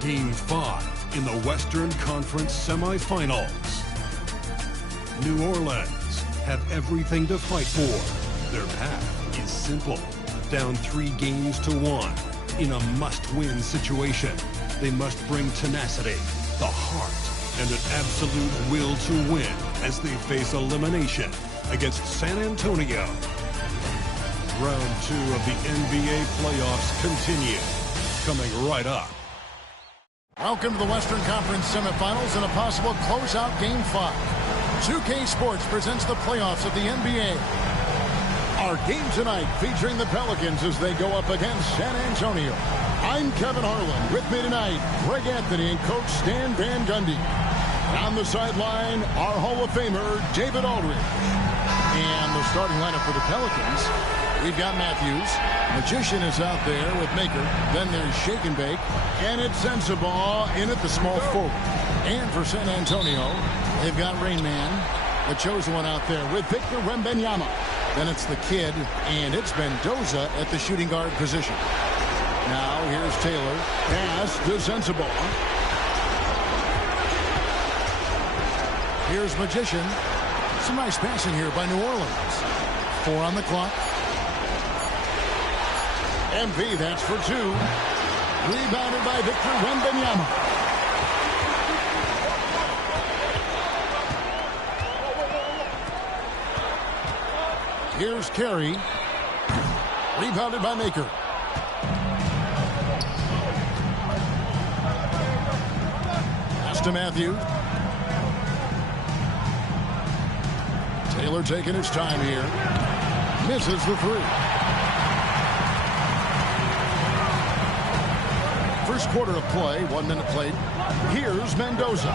Game 5 in the Western Conference semifinals. New Orleans have everything to fight for. Their path is simple. Down 3 games to 1 in a must-win situation. They must bring tenacity, the heart, and an absolute will to win as they face elimination against San Antonio. Round 2 of the NBA playoffs continue. Coming right up. Welcome to the Western Conference semifinals and a possible closeout Game 5. 2K Sports presents the playoffs of the NBA. Our game tonight featuring the Pelicans as they go up against San Antonio. I'm Kevin Harlan. With me tonight, Greg Anthony and Coach Stan Van Gundy. On the sideline, our Hall of Famer, David Aldridge. And the starting lineup for the Pelicans, we've got Matthews. Magician is out there with Maker. Then there's Shake and Bake. And it's Sensabaugh in at the small forward. And for San Antonio, they've got Rain Man, the chosen one out there with Victor Wembanyama. Then it's the kid, and it's Mendoza at the shooting guard position. Now here's Taylor. Pass to Sensabaugh. Here's Magician. Some nice passing here by New Orleans. 4 on the clock. MP, that's for 2. Rebounded by Victor Wembanyama. Here's Carey. Rebounded by Maker. Pass to Matthews. Taylor taking his time here. Misses the 3. First quarter of play, 1 minute played. Here's Mendoza.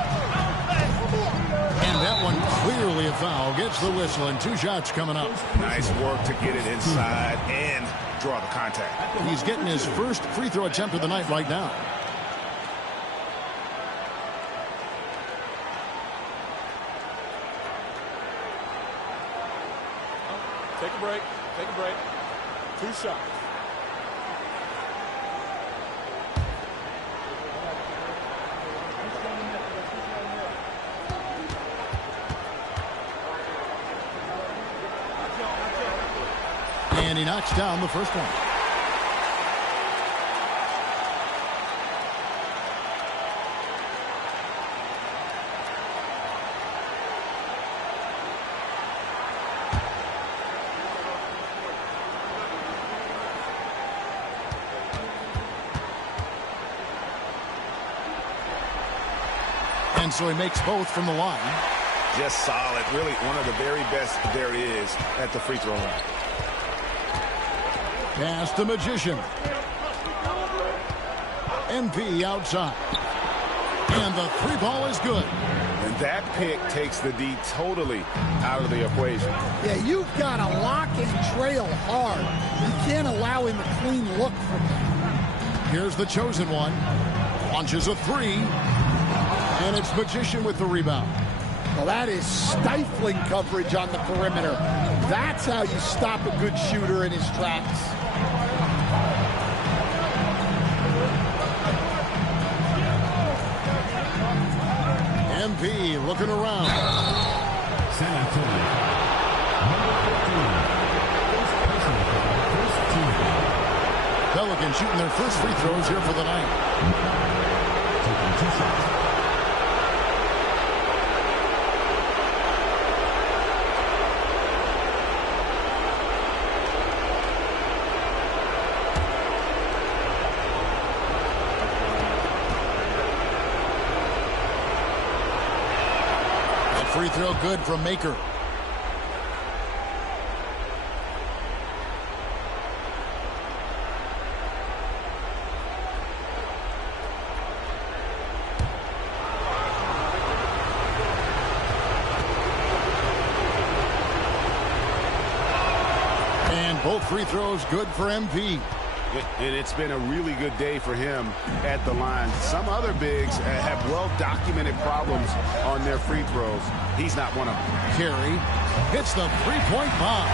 And that one clearly a foul. Gets the whistle and 2 shots coming up. Nice work to get it inside and draw the contact. He's getting his first free throw attempt of the night right now. Take a break. Take a break. 2 shots. And he knocks down the first one. And so he makes both from the line. Just solid. Really one of the very best there is at the free throw line. Pass the Magician. MP outside. And the 3 ball is good. And that pick takes the D totally out of the equation. Yeah, you've got to lock and trail hard. You can't allow him a clean look from him. Here's the chosen one. Launches a 3. And it's Magician with the rebound. Well, that is stifling coverage on the perimeter. That's how you stop a good shooter in his tracks. MP looking around. San Antonio. Pelicans shooting their first free throws here for the night. Taking 2 shots. Free throw good from Maker. And both free throws good for MP. And it's been a really good day for him at the line. Some other bigs have well-documented problems on their free throws. He's not one of them. Carey hits the 3-point bomb.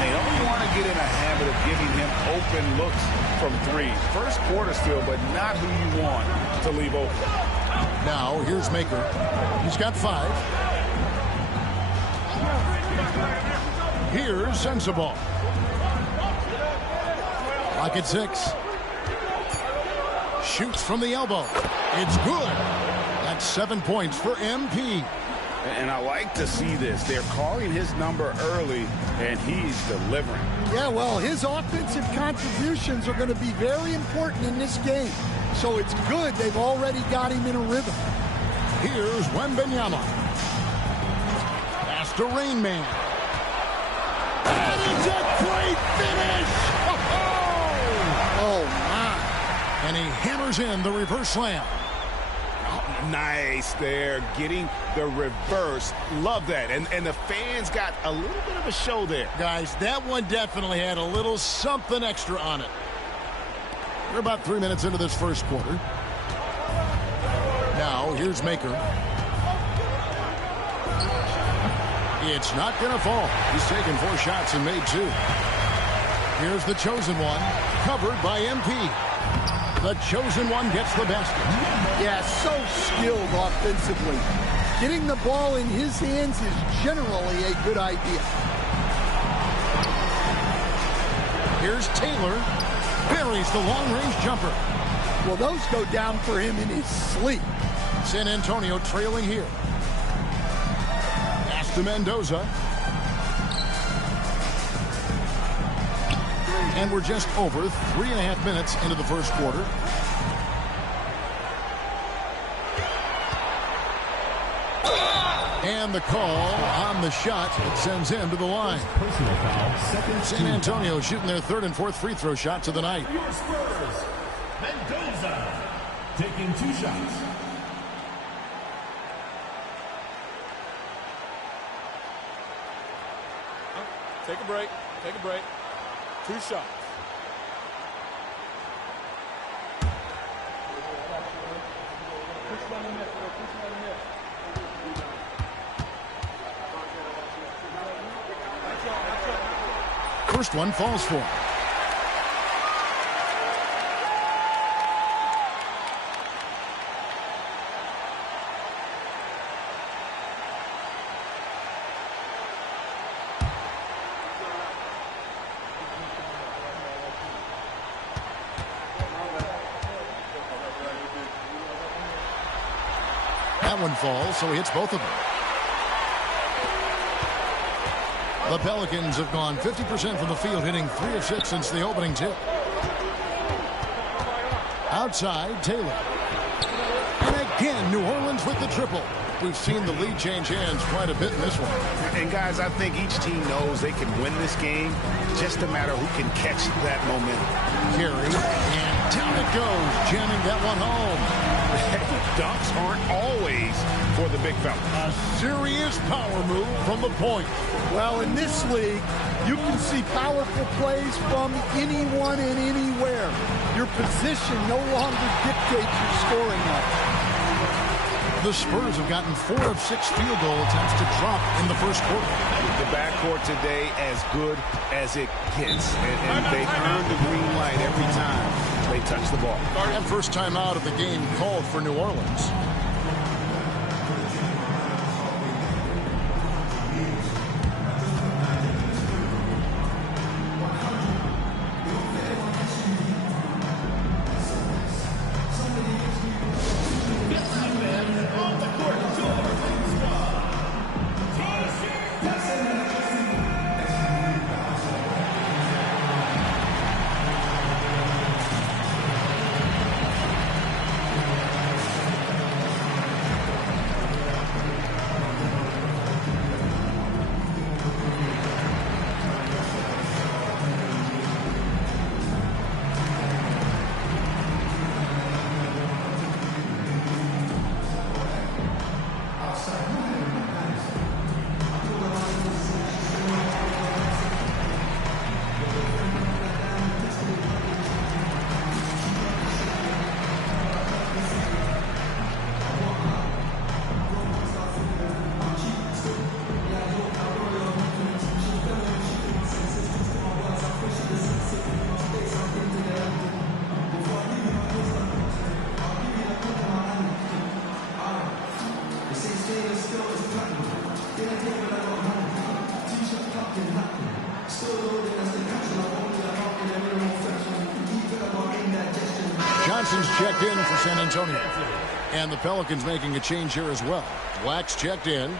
And and they don't want to get in a habit of giving him open looks from three. First quarter still, but not who you want to leave open. Now, here's Maker. He's got 5. Here's Sensabaugh. Lock at 6. Shoots from the elbow. It's good. That's 7 points for MP. And I like to see this. They're calling his number early, and he's delivering. Yeah, well, his offensive contributions are going to be very important in this game. So it's good they've already got him in a rhythm. Here's Wembanyama. Pass to Rain Man. That is a great finish! Oh, my. And he hammers in the reverse slam. Nice there, getting the reverse. Love that. And the fans got a little bit of a show there. Guys, that one definitely had a little something extra on it. We're about 3 minutes into this first quarter. Now, here's Maker. It's not going to fall. He's taken 4 shots and made 2. Here's the chosen one, covered by MP. The chosen one gets the basket. Yeah, so skilled offensively. Getting the ball in his hands is generally a good idea. Here's Taylor. Buries the long-range jumper. Well, those go down for him in his sleep. San Antonio trailing here. Pass to Mendoza. And we're just over 3.5 minutes into the first quarter. And the call on the shot that sends him to the line. Personal foul. San Antonio shooting their 3rd and 4th free throw shots of the night. Your Spurs. Mendoza taking 2 shots. Take a break. Take a break. 2 shots. First one falls for him. That one falls, so he hits both of them. The Pelicans have gone 50% from the field, hitting 3 of 6 since the opening tip. Outside, Taylor. And again, New Orleans with the triple. We've seen the lead change hands quite a bit in this one. And, guys, I think each team knows they can win this game. Just a matter who can catch that momentum. Carry, and down it goes, jamming that one home. Dunks aren't always for the big fella. A serious power move from the point. Well, in this league, you can see powerful plays from anyone and anywhere. Your position no longer dictates your scoring level. The Spurs have gotten 4 of 6 field goal attempts to drop in the first quarter. The backcourt today as good as it gets. And they earn the green light every time they touch the ball. That first time out of the game called for New Orleans. Johnson's checked in for San Antonio. And the Pelicans making a change here as well. Black's checked in.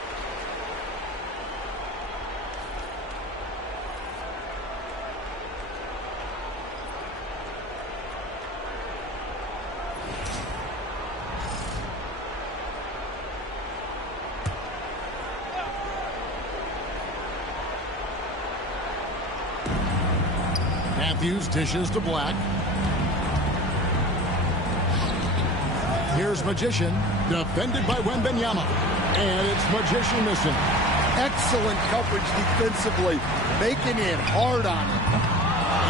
Matthews dishes to Black. Here's Magician, defended by Wembanyama. And it's Magician missing. Excellent coverage defensively, making it hard on him.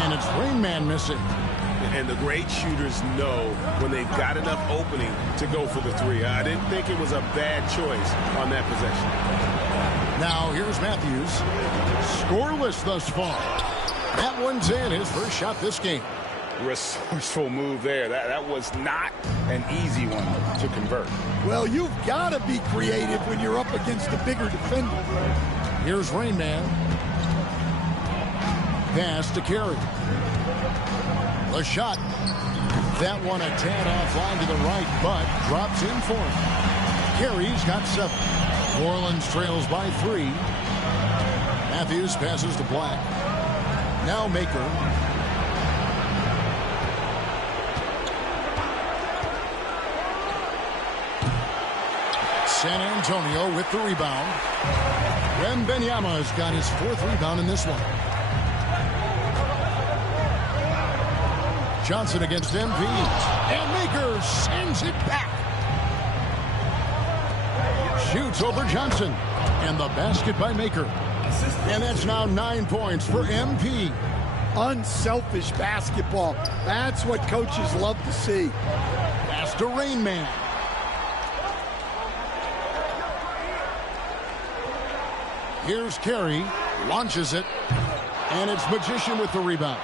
And it's Rain Man missing. And the great shooters know when they've got enough opening to go for the three. I didn't think it was a bad choice on that possession. Now here's Matthews. Scoreless thus far. That one's in, his first shot this game. Resourceful move there. That was not an easy one to convert. Well, you've got to be creative when you're up against a bigger defender. Here's Rain Man. Pass to Carey. The shot. That one a tad offline to the right, but drops in for him. Carey's got 7. New Orleans trails by 3. Matthews passes to Black. Now Maker. San Antonio with the rebound. Wembanyama's got his 4th rebound in this one. Johnson against MP. And Maker sends it back. Shoots over Johnson. And the basket by Maker. And that's now 9 points for MP. Unselfish basketball. That's what coaches love to see. Pass to Rain Man. Here's Carey. Launches it. And it's Magician with the rebound.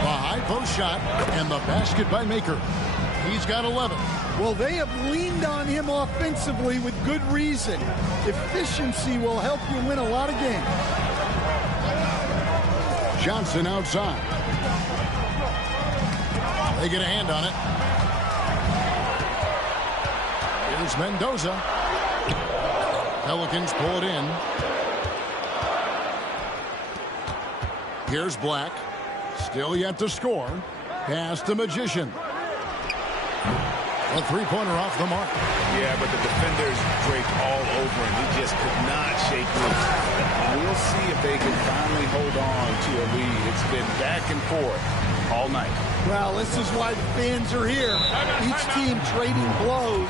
The high post shot. And the basket by Maker. He's got 11. Well, they have leaned on him offensively with good reason. Efficiency will help you win a lot of games. Johnson outside. They get a hand on it. Here's Mendoza. Pelicans pull it in. Here's Black. Still yet to score. Pass to Magician. A three-pointer off the mark. Yeah, but the defenders draped all over him. He just could not shake loose. We'll see if they can finally hold on to a lead. It's been back and forth all night. Well, this is why the fans are here. Each team trading blows,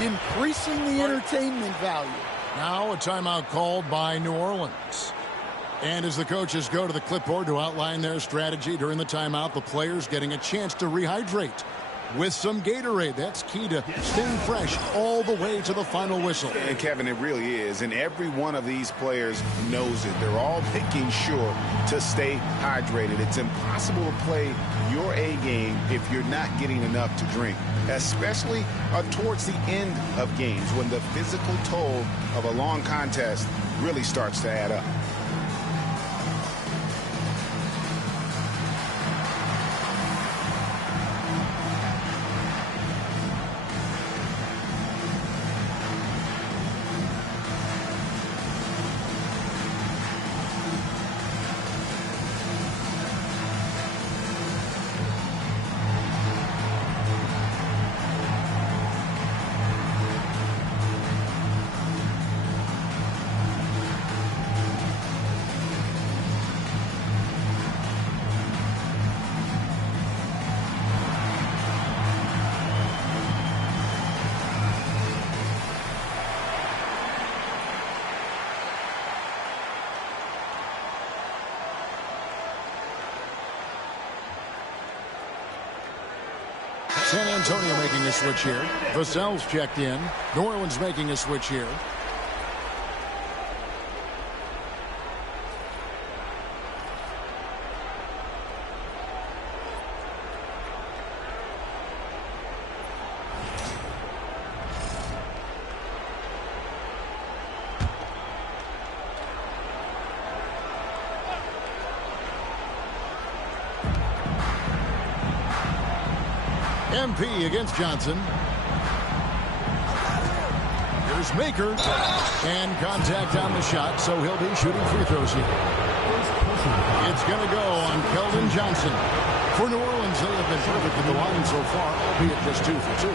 increasing the entertainment value. Now a timeout called by New Orleans. And as the coaches go to the clipboard to outline their strategy during the timeout, the players getting a chance to rehydrate with some Gatorade. That's key to staying fresh all the way to the final whistle. And Kevin, it really is. And every one of these players knows it. They're all making sure to stay hydrated. It's impossible to play your A game if you're not getting enough to drink, especially towards the end of games when the physical toll of a long contest really starts to add up. San Antonio making a switch here. Vassell's checked in. New Orleans making a switch here. MP against Johnson. Here's Maker. And contact on the shot, so he'll be shooting free throws here. It's going to go on Keldon Johnson. For New Orleans, they have been perfect at the line so far, albeit just 2 for 2.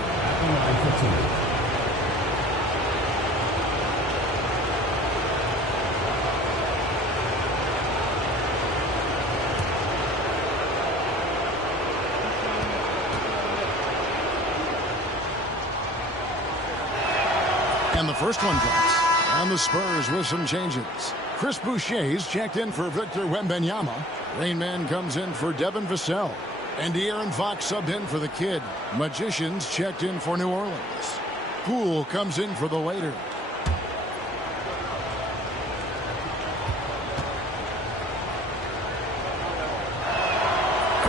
And the first one drops. And the Spurs with some changes. Chris Boucher's checked in for Victor Wembanyama. Rainman comes in for Devin Vassell. And De'Aaron Fox subbed in for the kid. Magicians checked in for New Orleans. Poole comes in for the Waiter.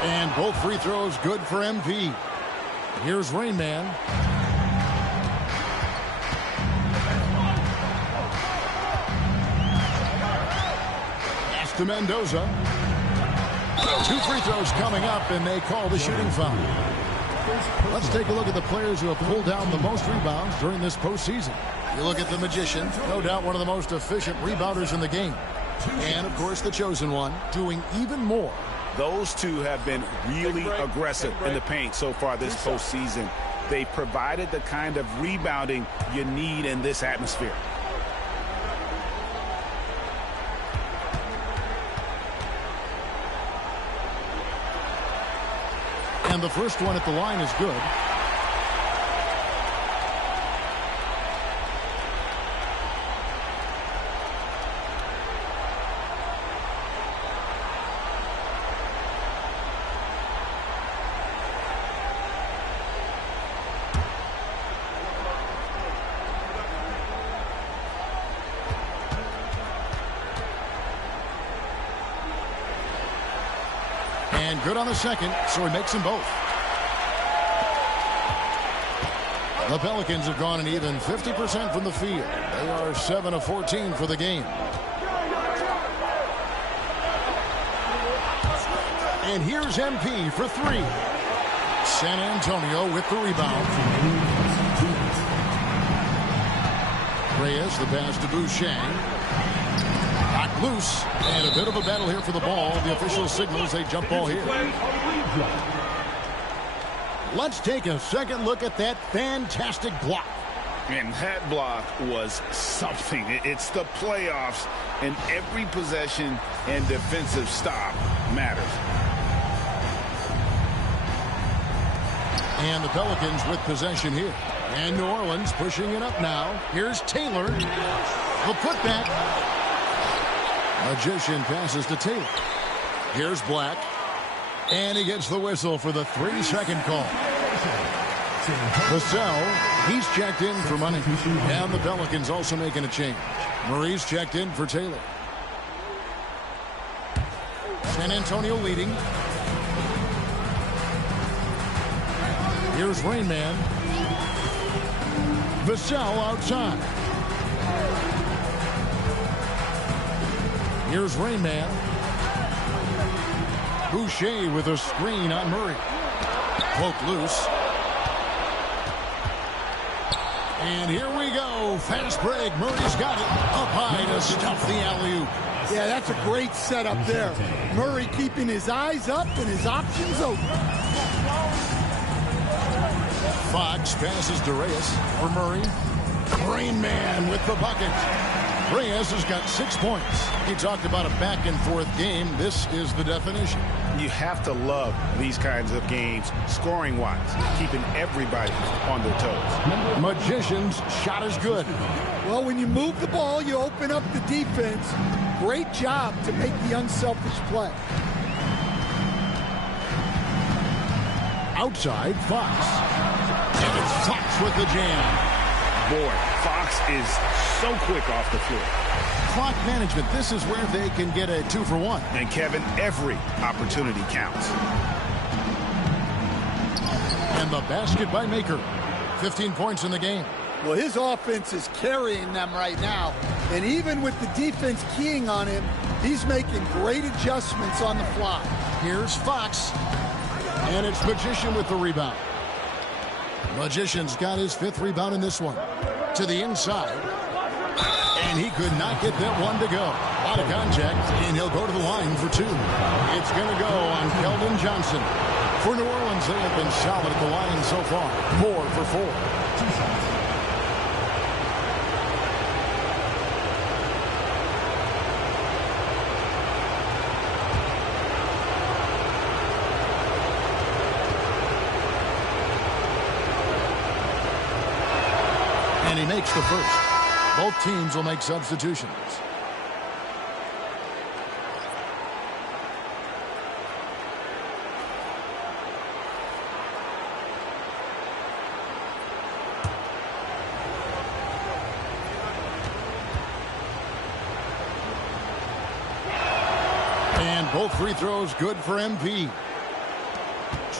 And both free throws good for MP. Here's Rainman. To Mendoza. 2 free throws coming up, and they call the shooting foul. Let's take a look at the players who have pulled down the most rebounds during this postseason. You look at the Magician, no doubt one of the most efficient rebounders in the game. And, of course, the chosen one, doing even more. Those two have been really aggressive in the paint so far this postseason. They provided the kind of rebounding you need in this atmosphere. And the first one at the line is good. And good on the second, so he makes them both. The Pelicans have gone an even 50% from the field. They are 7 of 14 for the game. And here's MP for 3. San Antonio with the rebound. Reyes, the pass to Boucher. Knocked loose. And a bit of a battle here for the ball. The official signals a jump ball here. Let's take a second look at that fantastic block. And that block was something. It's the playoffs, and every possession and defensive stop matters. And the Pelicans with possession here. And New Orleans pushing it up now. Here's Taylor. The putback. Magician passes to Taylor. Here's Black. And he gets the whistle for the 3-second call. Vassell, he's checked in for money. And the Pelicans also making a change. Murray's checked in for Taylor. San Antonio leading. Here's Rainman. Vassell outside. Here's Rainman. Boucher with a screen on Murray. Poke loose. And here we go. Fast break. Murray's got it. Up high to stuff the alley-oop. Yeah, that's a great setup there. Murray keeping his eyes up and his options open. Fox passes to Reyes for Murray. Rainman with the bucket. Reyes has got 6 points. He talked about a back-and-forth game. This is the definition. You have to love these kinds of games, scoring-wise, keeping everybody on their toes. Magician's shot is good. Well, when you move the ball, you open up the defense. Great job to make the unselfish play. Outside, Fox. And it's Fox with the jam. Boy, Fox is so quick off the floor. Clock management, this is where they can get a 2-for-1. And Kevin, every opportunity counts. And the basket by Maker. 15 points in the game. Well, his offense is carrying them right now. And even with the defense keying on him, he's making great adjustments on the fly. Here's Fox. And it's Magician with the rebound. Magician's got his 5th rebound in this one. To the inside. And he could not get that one to go. Out of contact, and he'll go to the line for 2. It's going to go on Keldon Johnson. For New Orleans, they have been solid at the line so far. 4 for 4. 2 shots. And he makes the first. Both teams will make substitutions. And both free throws good for MP.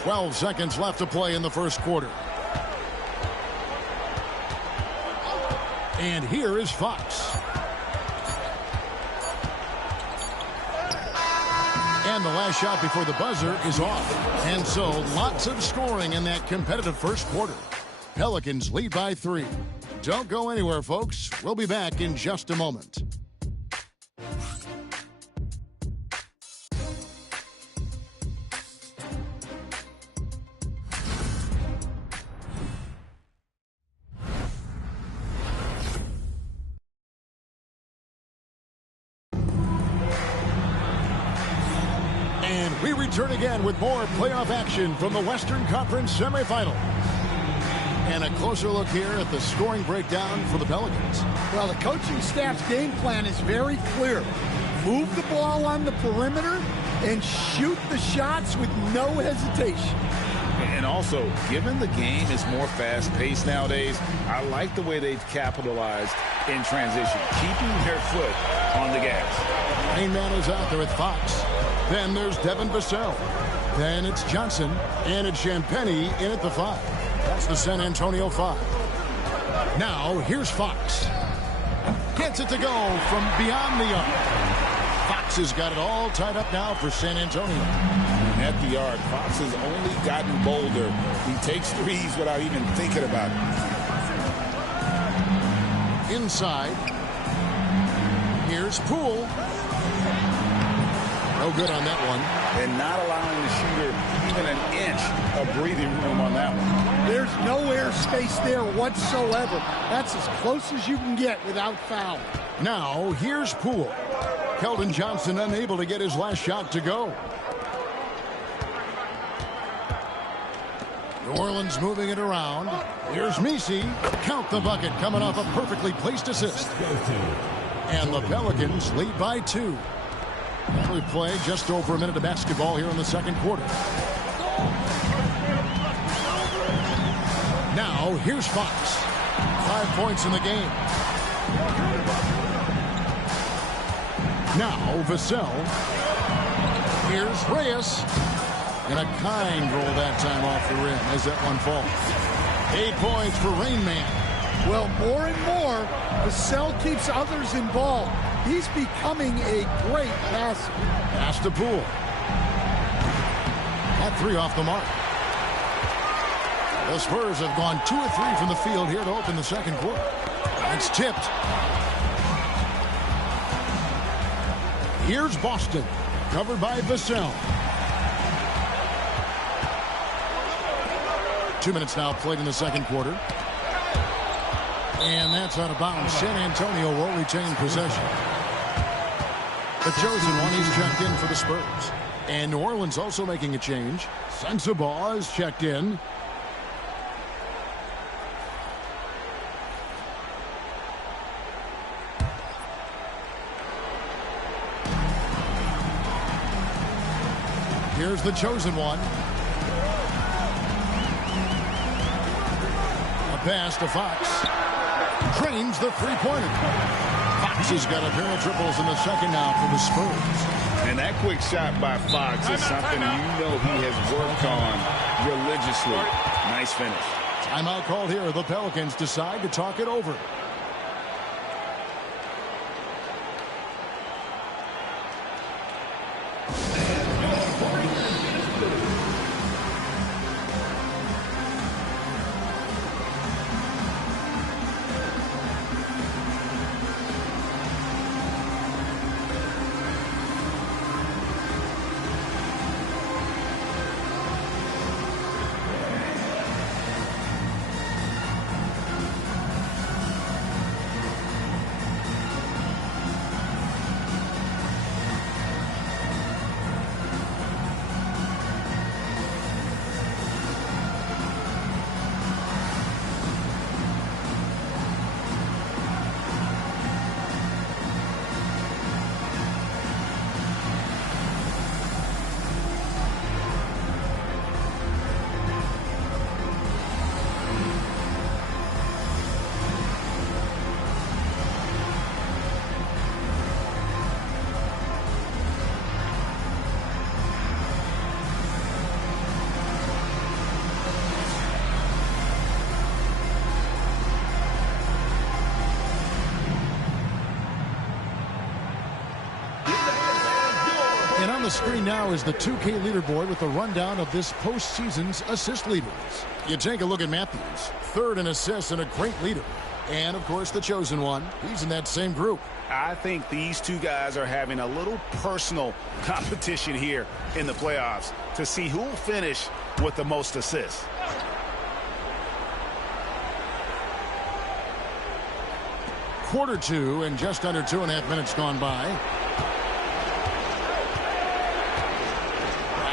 12 seconds left to play in the first quarter. And here is Fox. And the last shot before the buzzer is off. And so lots of scoring in that competitive first quarter. Pelicans lead by 3. Don't go anywhere, folks. We'll be back in just a moment. We return again with more playoff action from the Western Conference semifinals. And a closer look here at the scoring breakdown for the Pelicans. Well, the coaching staff's game plan is very clear. Move the ball on the perimeter and shoot the shots with no hesitation. And also, given the game is more fast-paced nowadays, I like the way they've capitalized in transition, keeping their foot on the gas. Main man is out there with Fox. Then there's Devin Vassell. Then it's Johnson. And it's Champagnie in at the 5. That's the San Antonio 5. Now, here's Fox. Gets it to go from beyond the arc. Fox has got it all tied up now for San Antonio. At the arc, Fox has only gotten bolder. He takes threes without even thinking about it. Inside. Here's Poole. No good on that one. And not allowing the shooter even an inch of breathing room on that one. There's no air space there whatsoever. That's as close as you can get without foul. Now, here's Poole. Keldon Johnson unable to get his last shot to go. New Orleans moving it around. Here's Messi. Count the bucket coming off a perfectly placed assist. And the Pelicans lead by 2. We play just over a minute of basketball here in the second quarter. Now, here's Fox. 5 points in the game. Now, Vassell. Here's Reyes. And a kind roll that time off the rim as that one falls. 8 points for Rain Man. Well, more and more, Vassell keeps others involved. He's becoming a great passer. Pass to Poole. That 3 off the mark. The Spurs have gone 2 of 3 from the field here to open the second quarter. It's tipped. Here's Boston, covered by Vassell. 2 minutes now played in the second quarter. And that's out of bounds. San Antonio will retain possession. The chosen one, he's checked in for the Spurs. And New Orleans also making a change. Sensabaugh is checked in. Here's the chosen one. A pass to Fox. Trains the three-pointer. Fox has got a pair of triples in the second now for the Spurs. And that quick shot by Fox is something you know he has worked on religiously. Nice finish. Timeout called here. The Pelicans decide to talk it over. the screen now is the 2K leaderboard with the rundown of this postseason's assist leaders. You take a look at Matthews, third in assists and a great leader. And, of course, the chosen one. He's in that same group. I think these two guys are having a little personal competition here in the playoffs to see who will finish with the most assists. Quarter two and just under 2.5 minutes gone by.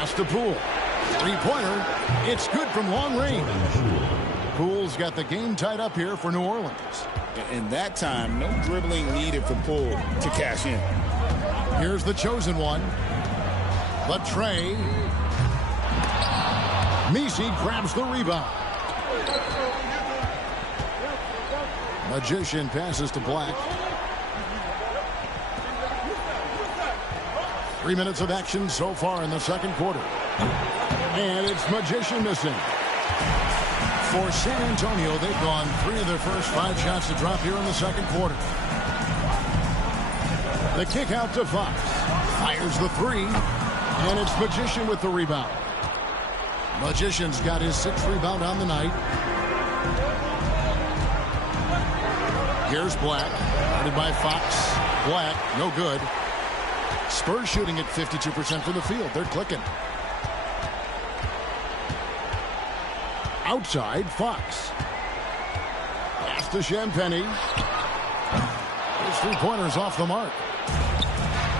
Pass to Poole. Three-pointer. It's good from long range. Poole's got the game tied up here for New Orleans. In that time, no dribbling needed for Poole to cash in. Here's the chosen one. The tray. Messi grabs the rebound. Magician passes to Black. 3 minutes of action so far in the second quarter. And it's Magician missing. For San Antonio, they've gone 3 of their first 5 shots to drop here in the second quarter. The kick out to Fox. Fires the 3. And it's Magician with the rebound. Magician's got his 6th rebound on the night. Here's Black. Guarded by Fox. Black, no good. Spurs shooting at 52% from the field. They're clicking. Outside, Fox. Pass to Champagny. His three-pointer's off the mark.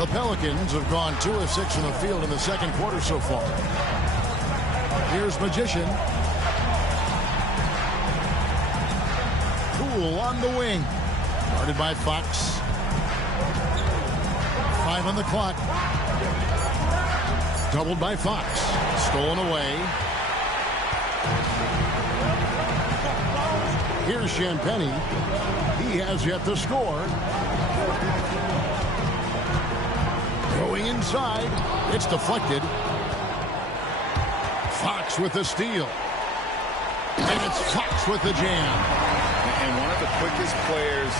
The Pelicans have gone 2 of 6 from the field in the second quarter so far. Here's Magician. Poole on the wing. Guarded by Fox. 5 on the clock. Doubled by Fox. Stolen away. Here's Champagny. He has yet to score. Going inside. It's deflected. Fox with the steal. And it's Fox with the jam. And one of the quickest players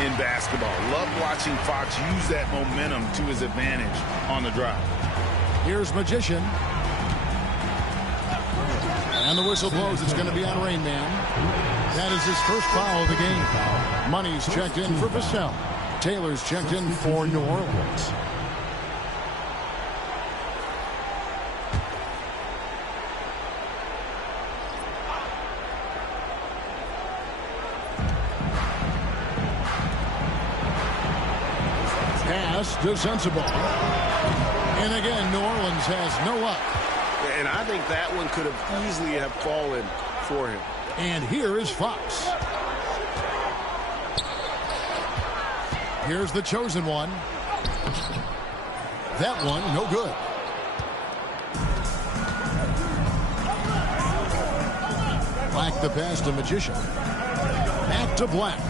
in basketball. Love watching Fox use that momentum to his advantage on the drive. Here's Magician. And the whistle blows. It's going to be on Rain Man. That is his first foul of the game. Money's checked in for Vassell. Taylor's checked in for New Orleans. Pass to Sensible. And again, New Orleans has no luck. And I think that one could have easily have fallen for him. And here is Fox. Here's the chosen one. That one, no good. Black the pass to Magician. Back to Black.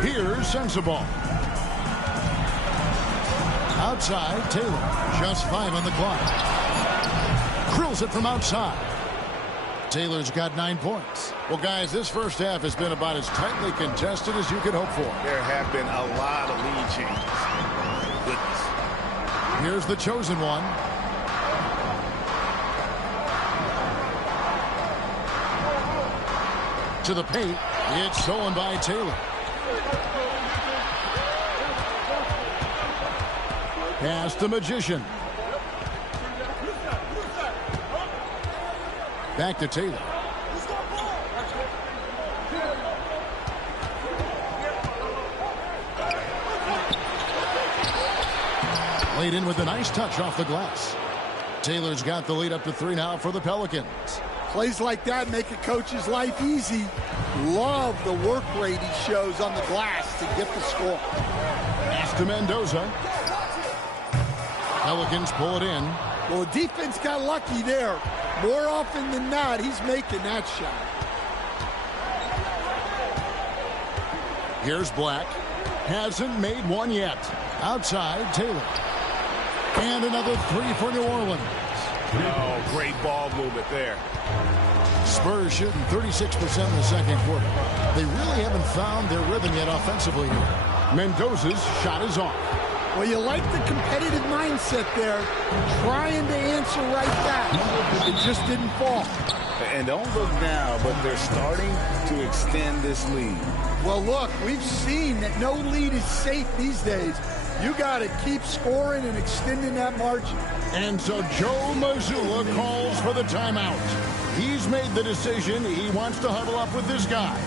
Here's Sensible. Outside, Taylor. Just 5 on the clock. Drills it from outside. Taylor's got 9 points. Well, guys, this first half has been about as tightly contested as you could hope for. There have been a lot of lead changes. Goodness. Here's the chosen one. To the paint. It's stolen by Taylor. Pass to Magician. Back to Taylor. Laid in with a nice touch off the glass. Taylor's got the lead up to 3 now for the Pelicans. Plays like that make a coach's life easy. Love the work rate he shows on the glass to get the score. Pass to Mendoza. Pelicans pull it in. Well, the defense got lucky there. More often than not, he's making that shot. Here's Black. Hasn't made one yet. Outside, Taylor. And another 3 for New Orleans. Oh, great ball movement there. Spurs shooting 36% in the second quarter. They really haven't found their rhythm yet offensively here. Mendoza's shot is off. Well, you like the competitive mindset there, trying to answer right back. It just didn't fall. And don't look now, but they're starting to extend this lead. Well, look, we've seen that no lead is safe these days. You got to keep scoring and extending that margin. And so Joe Mazzulla calls for the timeout. He's made the decision. He wants to huddle up with his guys.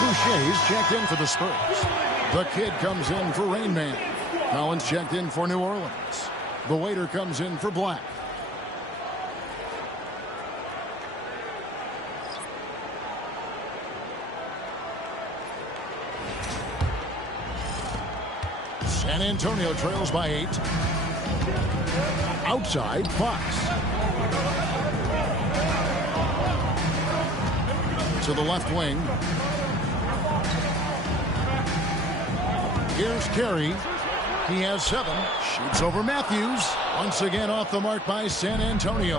Boucher's checked in for the Spurs. The kid comes in for Rain Man. Collins checked in for New Orleans. The waiter comes in for Black. San Antonio trails by 8. Outside, Fox. To the left wing. Here's Carey. He has 7. Shoots over Matthews. Once again off the mark by San Antonio.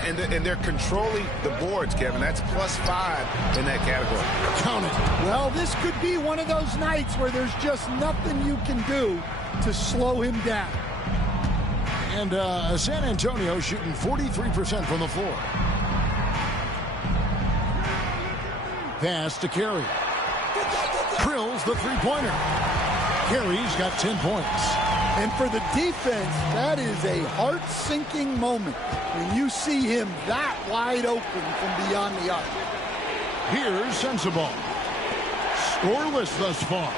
And they're controlling the boards, Kevin. That's +5 in that category. Count it. Well, this could be one of those nights where there's just nothing you can do to slow him down. And San Antonio shooting 43% from the floor. Pass to Carey. Drills the three-pointer. Carey's got 10 points. And for the defense, that is a heart-sinking moment when you see him that wide open from beyond the arc. Here's Sensabaugh. Scoreless thus far.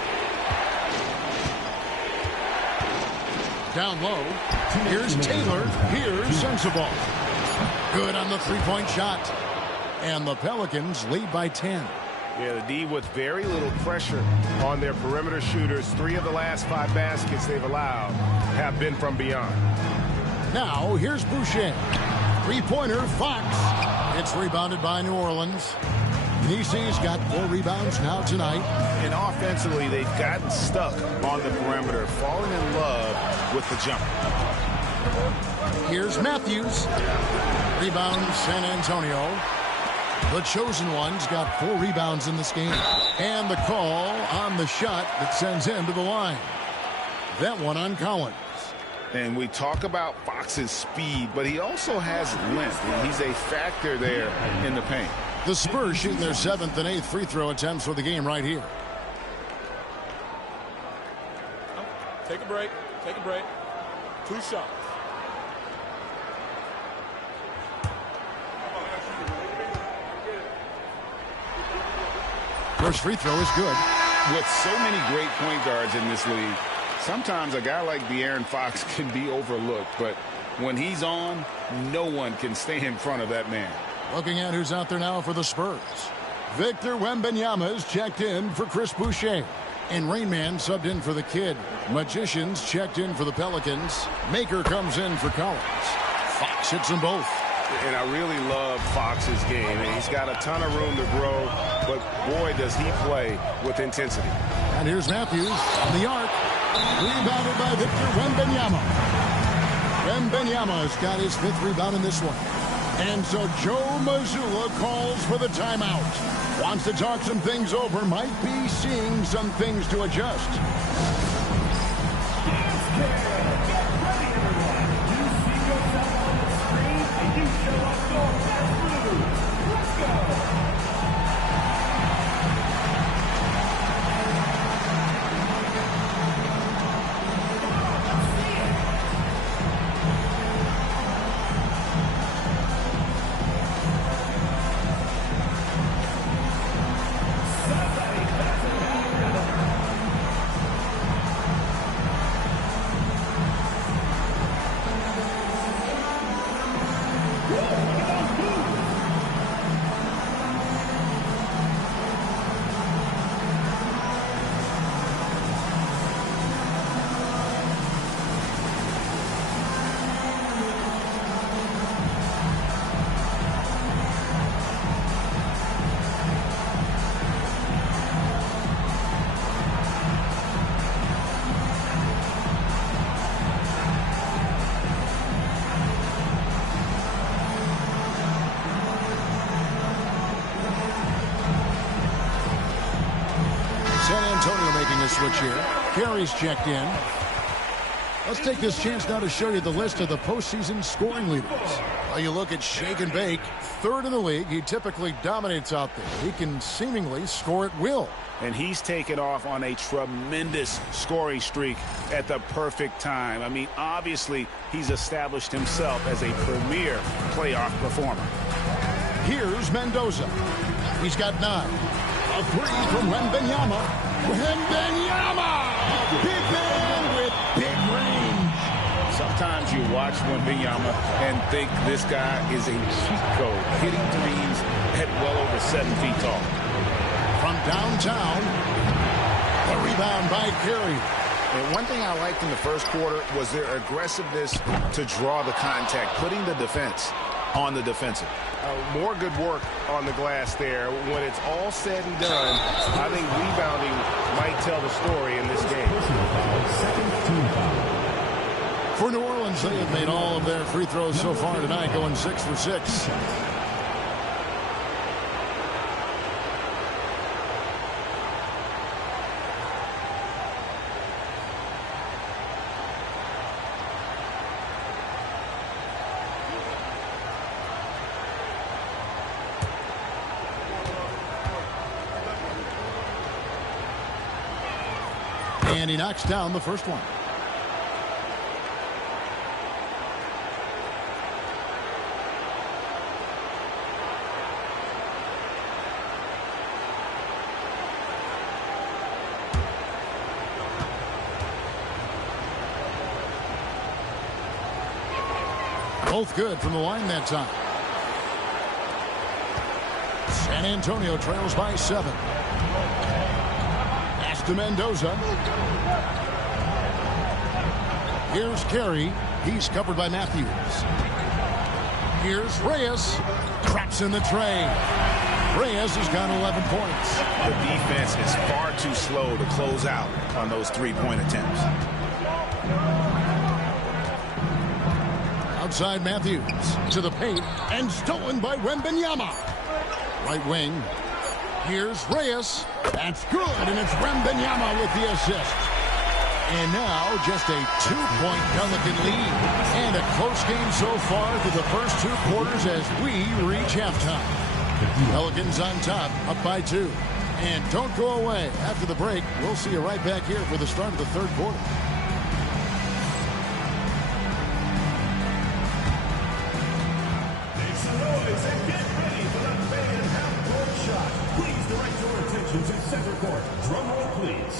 Down low. Here's Taylor. Here's Sensabaugh. Good on the three-point shot. And the Pelicans lead by 10. Yeah, the D with very little pressure on their perimeter shooters. 3 of the last 5 baskets they've allowed have been from beyond. Now, here's Boucher. Three-pointer, Fox. It's rebounded by New Orleans. Nisi's got 4 rebounds now tonight. And offensively, they've gotten stuck on the perimeter, falling in love with the jumper. Here's Matthews. Rebound, San Antonio. The chosen one's got 4 rebounds in this game. And the call on the shot that sends him to the line. That one on Collins. And we talk about Fox's speed, but he also has length. And he's a factor there in the paint. The Spurs shooting their 7th and 8th free throw attempts for the game right here. Take a break. Take a break. 2 shots. First free throw is good. With so many great point guards in this league, sometimes a guy like De'Aaron Fox can be overlooked, but when he's on, no one can stay in front of that man. Looking at who's out there now for the Spurs. Victor Wembanyama is checked in for Chris Boucher. And Rainman subbed in for the kid. Magicians checked in for the Pelicans. Maker comes in for Collins. Fox hits them both. And I really love Fox's game. He's got a ton of room to grow, but boy, does he play with intensity. And here's Matthews on the arc. Rebounded by Victor Wembanyama. Wembanyama's got his 5th rebound in this one. And so Joe Mazzulla calls for the timeout. Wants to talk some things over. Might be seeing some things to adjust. switch here. Carey's checked in. Let's take this chance now to show you the list of the postseason scoring leaders. Well, you look at Shake and Bake, third in the league. He typically dominates out there. He can seemingly score at will. And he's taken off on a tremendous scoring streak at the perfect time. I mean, obviously, he's established himself as a premier playoff performer. Here's Mendoza. He's got 9. A 3 from Wembanyama. Wembanyama! Big man with big range. Sometimes you watch Wembanyama and think this guy is a cheat code, hitting threes at well over 7 feet tall. From downtown, the rebound by Carey. And one thing I liked in the first quarter was their aggressiveness to draw the contact, putting the defense on the defensive. More good work on the glass there. When it's all said and done, I think rebounding might tell the story in this game. For New Orleans, they have made all of their free throws so far tonight, going 6 for 6. And he knocks down the first one. Both good from the line that time. San Antonio trails by 7. Pass to Mendoza. Here's Carey. He's covered by Matthews. Here's Reyes. Traps in the tray. Reyes has got 11 points. The defense is far too slow to close out on those three-point attempts. Outside Matthews to the paint and stolen by Wembanyama. Right wing. Here's Reyes. That's good, and it's Wembanyama with the assist. And now just a 2-point Pelican lead. And a close game so far through the first 2 quarters as we reach halftime. Pelicans on top, up by 2. And don't go away. After the break, we'll see you right back here for the start of the third quarter. Make some noise and get ready for the faded half-court shot. Please direct your attention to center court. Drum roll, please.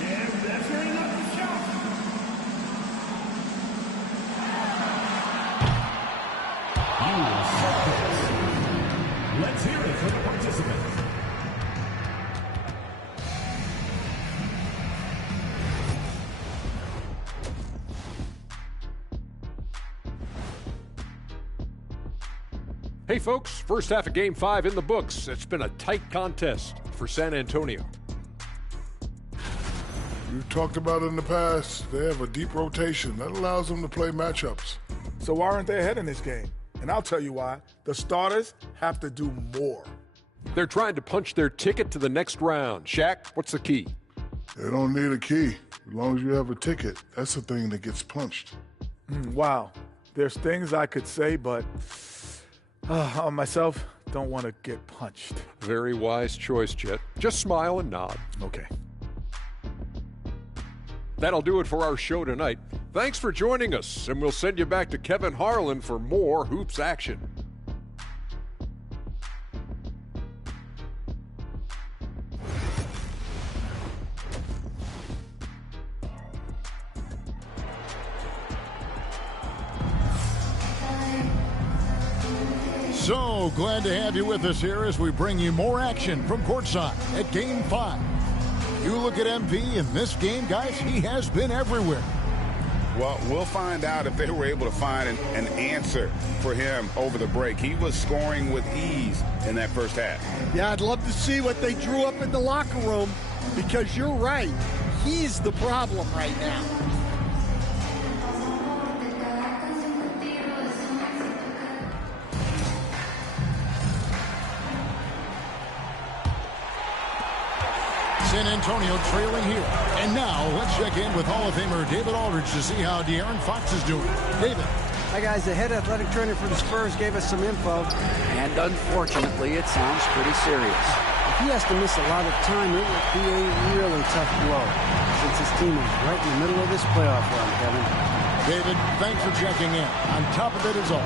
And that's your enough shot. Let's hear it for the participants. Hey folks, first half of Game 5 in the books. It's been a tight contest for San Antonio. We've talked about it in the past. They have a deep rotation. That allows them to play matchups. So why aren't they ahead in this game? And I'll tell you why. The starters have to do more. They're trying to punch their ticket to the next round. Shaq, what's the key? They don't need a key. As long as you have a ticket, that's the thing that gets punched. Wow. There's things I could say, but on myself, don't want to get punched. Very wise choice, Jet. Just smile and nod. Okay. That'll do it for our show tonight. Thanks for joining us, and we'll send you back to Kevin Harlan for more hoops action. So glad to have you with us here as we bring you more action from courtside at Game 5. You look at MP in this game, guys, he has been everywhere. Well, we'll find out if they were able to find an answer for him over the break. He was scoring with ease in that first half. Yeah, I'd love to see what they drew up in the locker room, because you're right. He's the problem right now. San Antonio trailing here. And now let's check in with Hall of Famer David Aldridge to see how De'Aaron Fox is doing. David. Hi, guys. The head athletic trainer for the Spurs gave us some info, and unfortunately, it sounds pretty serious. If he has to miss a lot of time, it would be a really tough blow, since his team is right in the middle of this playoff run, Kevin. David, thanks for checking in. On top of it is all.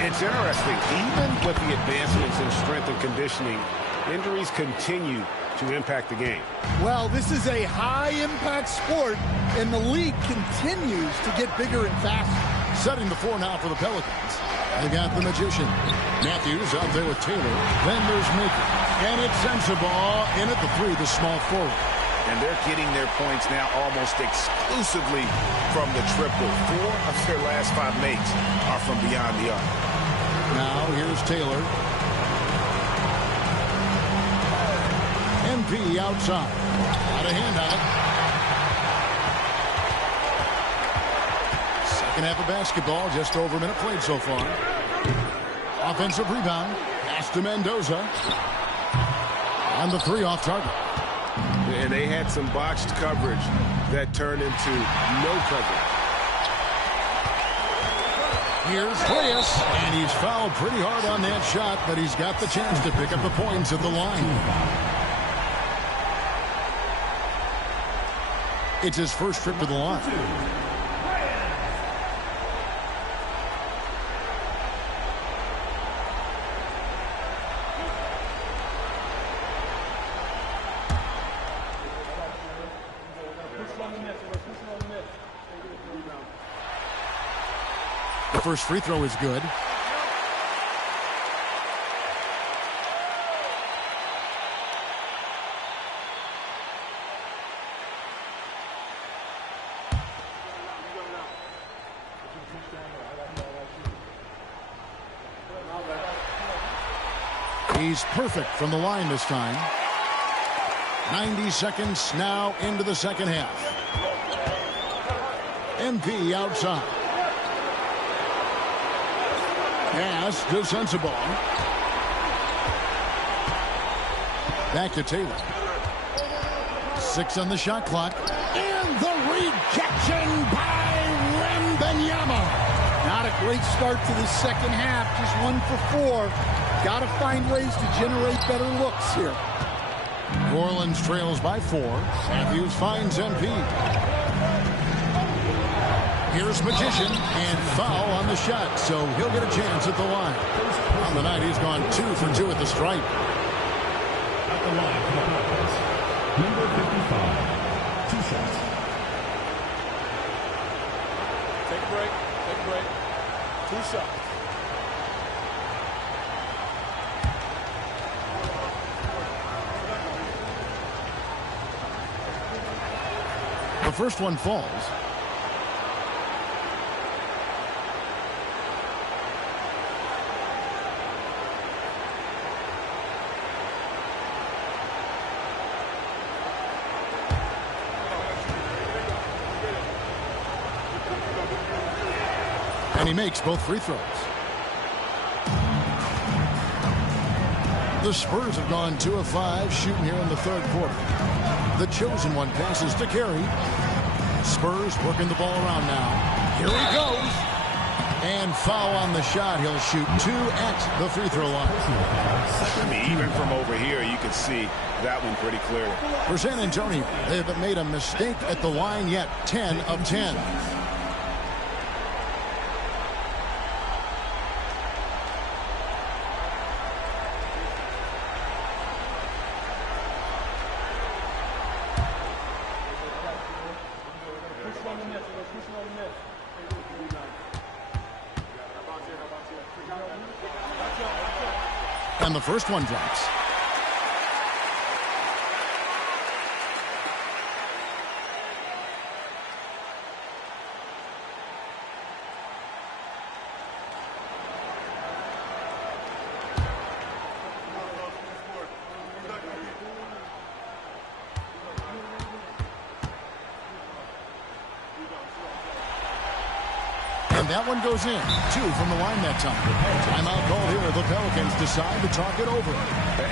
It's interesting. Even with the advancements in strength and conditioning, injuries continue to impact the game. Well, this is a high-impact sport, and the league continues to get bigger and faster. Setting the floor now for the Pelicans. They got the magician. Matthews out there with Taylor. Then there's Maker. And it's Sensabaugh in at the three, the small forward. And they're getting their points now almost exclusively from the triple. 4 of their last 5 makes are from beyond the arc. Now here's Taylor. MP outside. Got a hand on it. Second half of basketball, just over a minute played so far. Offensive rebound. Pass to Mendoza. And the three off target. And they had some botched coverage that turned into no coverage. Here's Reyes, and he's fouled pretty hard on that shot, but he's got the chance to pick up the points at the line. It's his first trip to the line. The first free throw is good. He's perfect from the line this time. 90 seconds now into the second half. MP outside. Pass to Sensabaugh. Back to Taylor. 6 on the shot clock. And the rejection by Wembanyama. Not a great start to the second half. Just 1 for 4. Got to find ways to generate better looks here. New Orleans trails by 4. Matthews finds MP. Here's Magician, and foul on the shot, so he'll get a chance at the line. On the night, he's gone 2 for 2 at the stripe. At the line for the Pelicans, number 55, 2 shots. Take a break. Take a break. 2 shots. The first one falls. And he makes both free throws. The Spurs have gone 2 of 5 shooting here in the third quarter. The chosen one passes to Carey. Spurs working the ball around now. Here he goes. And foul on the shot. He'll shoot 2 at the free throw line. I mean, even from over here, you can see that one pretty clearly. For San Antonio, they haven't made a mistake at the line yet. 10 of 10. And the first one drops. that one goes in. 2 from the line that time. Timeout called here. The Pelicans decide to talk it over.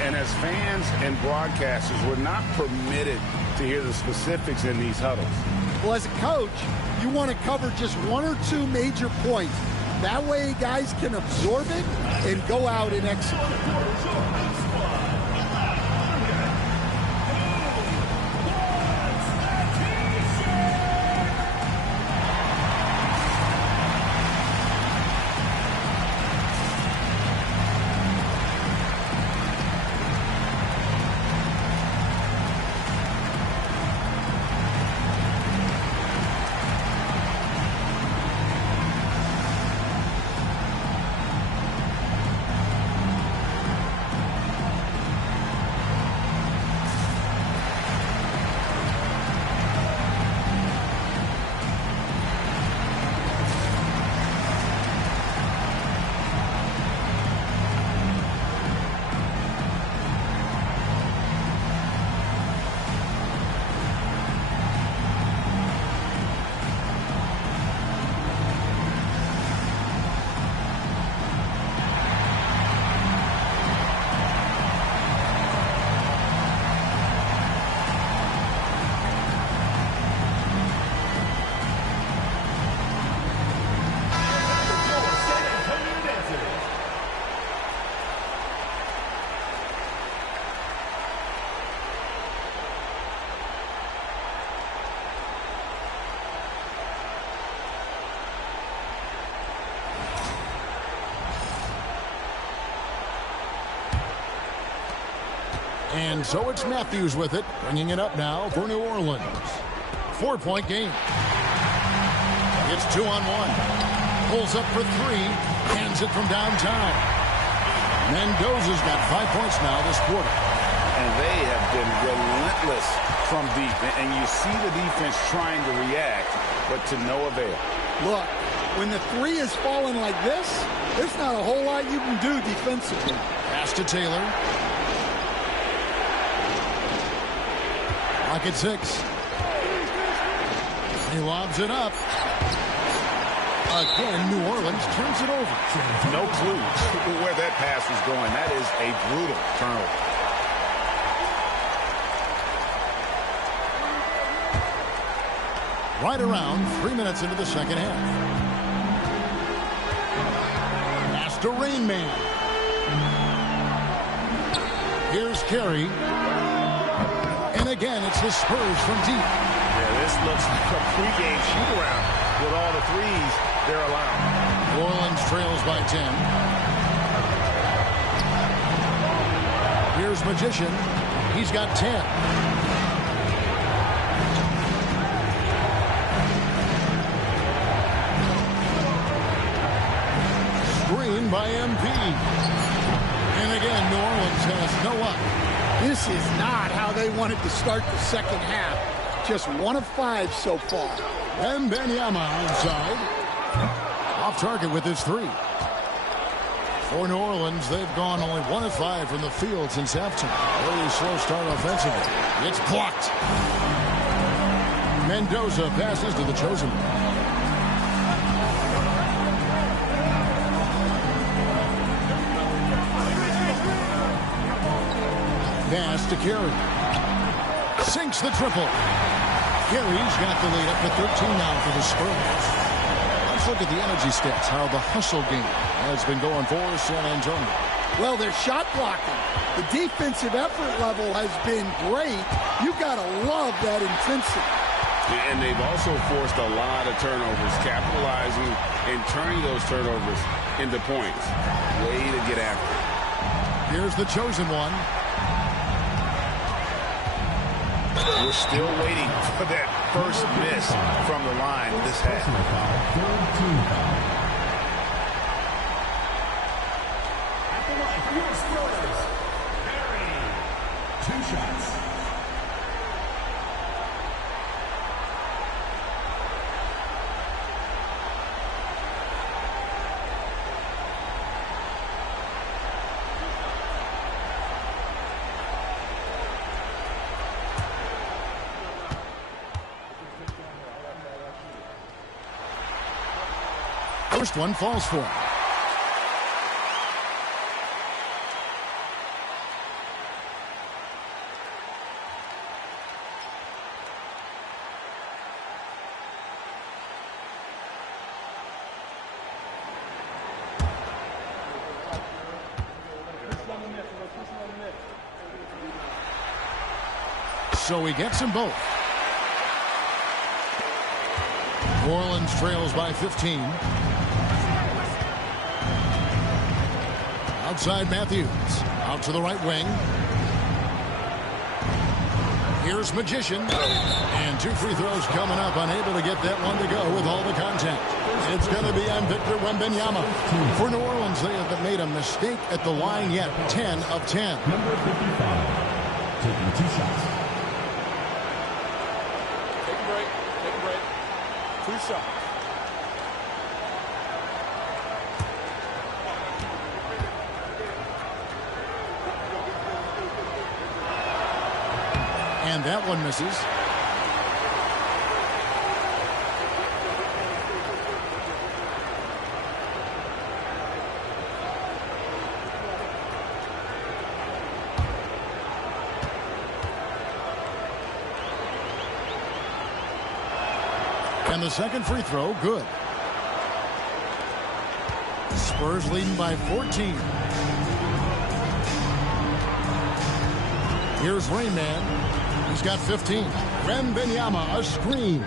And as fans and broadcasters, we're not permitted to hear the specifics in these huddles. Well, as a coach, you want to cover just 1 or 2 major points. That way guys can absorb it and go out and execute. And so it's Matthews with it, bringing it up now for New Orleans. 4-point game. It's 2-on-1. Pulls up for 3. Hands it from downtown. Mendoza's got 5 points now this quarter. And they have been relentless from deep. And you see the defense trying to react, but to no avail. Look, when the 3 is falling like this, there's not a whole lot you can do defensively. Pass to Taylor. Clock at 6. He lobs it up. Again, New Orleans turns it over. No clue where that pass was going. That is a brutal turnover. Right around 3 minutes into the second half. Pass to Rain Man. Here's Carey. And again, it's the Spurs from deep. Yeah, this looks like a pregame shoot-around with all the threes they're allowing. New Orleans trails by 10. Here's Magician. He's got 10. Screen by MP. And again, New Orleans has no luck. This is not how they wanted to start the second half. Just 1 of 5 so far. And Benyama inside. Off target with his 3. For New Orleans, they've gone only 1 of 5 from the field since halftime. Very slow start offensively. It's blocked. Mendoza passes to the chosen one. Pass to Carey. Sinks the triple. Carey's got the lead up to 13 now for the Spurs. Let's look at the energy stats, how the hustle game has been going for San Antonio. Well, they're shot blocking. The defensive effort level has been great. You got to love that intensity. And they've also forced a lot of turnovers, capitalizing and turning those turnovers into points. Way to get after it. Here's the chosen one. We're still waiting for that first miss from the line this half. At the line for your Spurs, Carey. 2 shots. first one falls for him. So he gets them both. New Orleans trails by 15. Outside Matthews. Out to the right wing. Here's Magician. And 2 free throws coming up. Unable to get that one to go with all the contact. It's going to be on Victor Wembanyama. For New Orleans, they have made a mistake at the line yet. 10 of 10. Number 55, taking 2 shots. Take a break. Take a break. 2 shots. And that one misses. And the second free throw, good. Spurs leading by 14. Here's Rain Man. He's got 15. Wembanyama, a screen.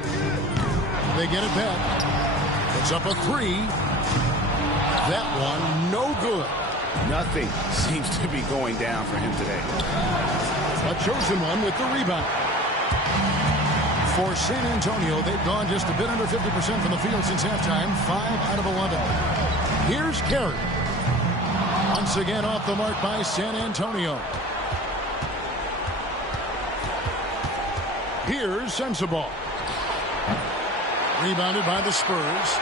They get it back. It's up a 3. That one, no good. Nothing seems to be going down for him today. A chosen one with the rebound. For San Antonio, they've gone just a bit under 50% from the field since halftime. 5 out of 11. Here's Carey. Once again off the mark by San Antonio. Here's Sensabaugh. Rebounded by the Spurs.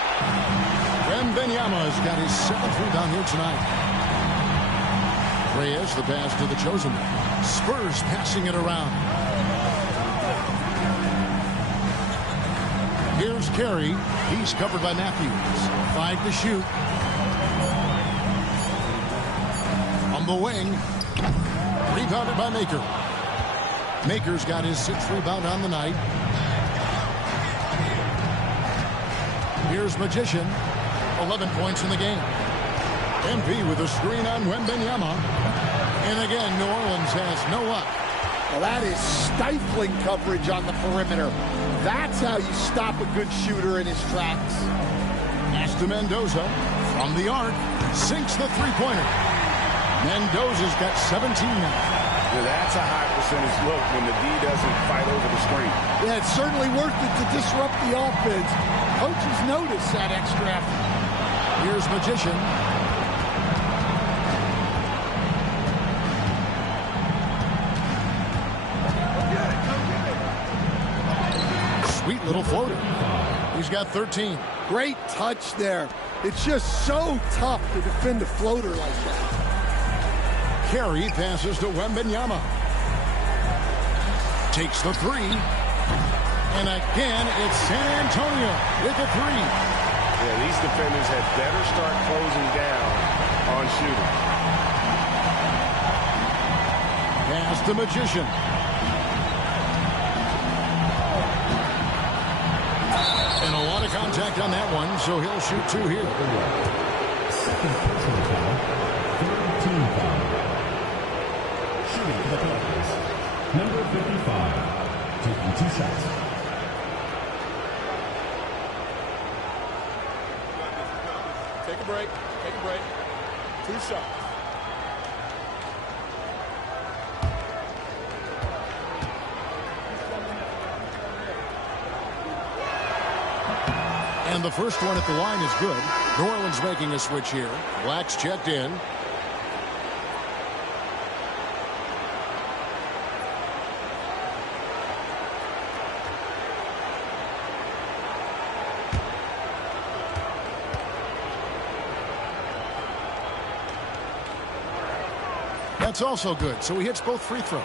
Wembanyama's got his 7th rebound here tonight. Reyes, the pass to the chosen one. Spurs passing it around. Here's Carey. He's covered by Matthews. 5 to shoot. On the wing. Rebounded by Maker. Maker's got his 6th rebound on the night. Here's Magician. 11 points in the game. MP with a screen on Wembanyama. And again, New Orleans has no up. Well, that is stifling coverage on the perimeter. That's how you stop a good shooter in his tracks. Pass to Mendoza. From the arc. Sinks the three-pointer. Mendoza's got 17 now. Yeah, that's a high percentage look when the D doesn't fight over the screen. Yeah, it's certainly worth it to disrupt the offense. Coaches notice that extra effort. Here's Magician. Sweet little floater. He's got 13. Great touch there. It's just so tough to defend a floater like that. Carey passes to Wembanyama. Takes the 3. And again, it's San Antonio with the 3. Yeah, these defenders had better start closing down on shooting. Pass to Magician. And a lot of contact on that one, so he'll shoot 2 here. Second personal foul. Third team foul. Shooting for the Pelicans. Number 55. Taking 2 shots. Take a break. Take a break. 2 shots. And the first one at the line is good. New Orleans making a switch here. Black's checked in. That's also good, so he hits both free throws.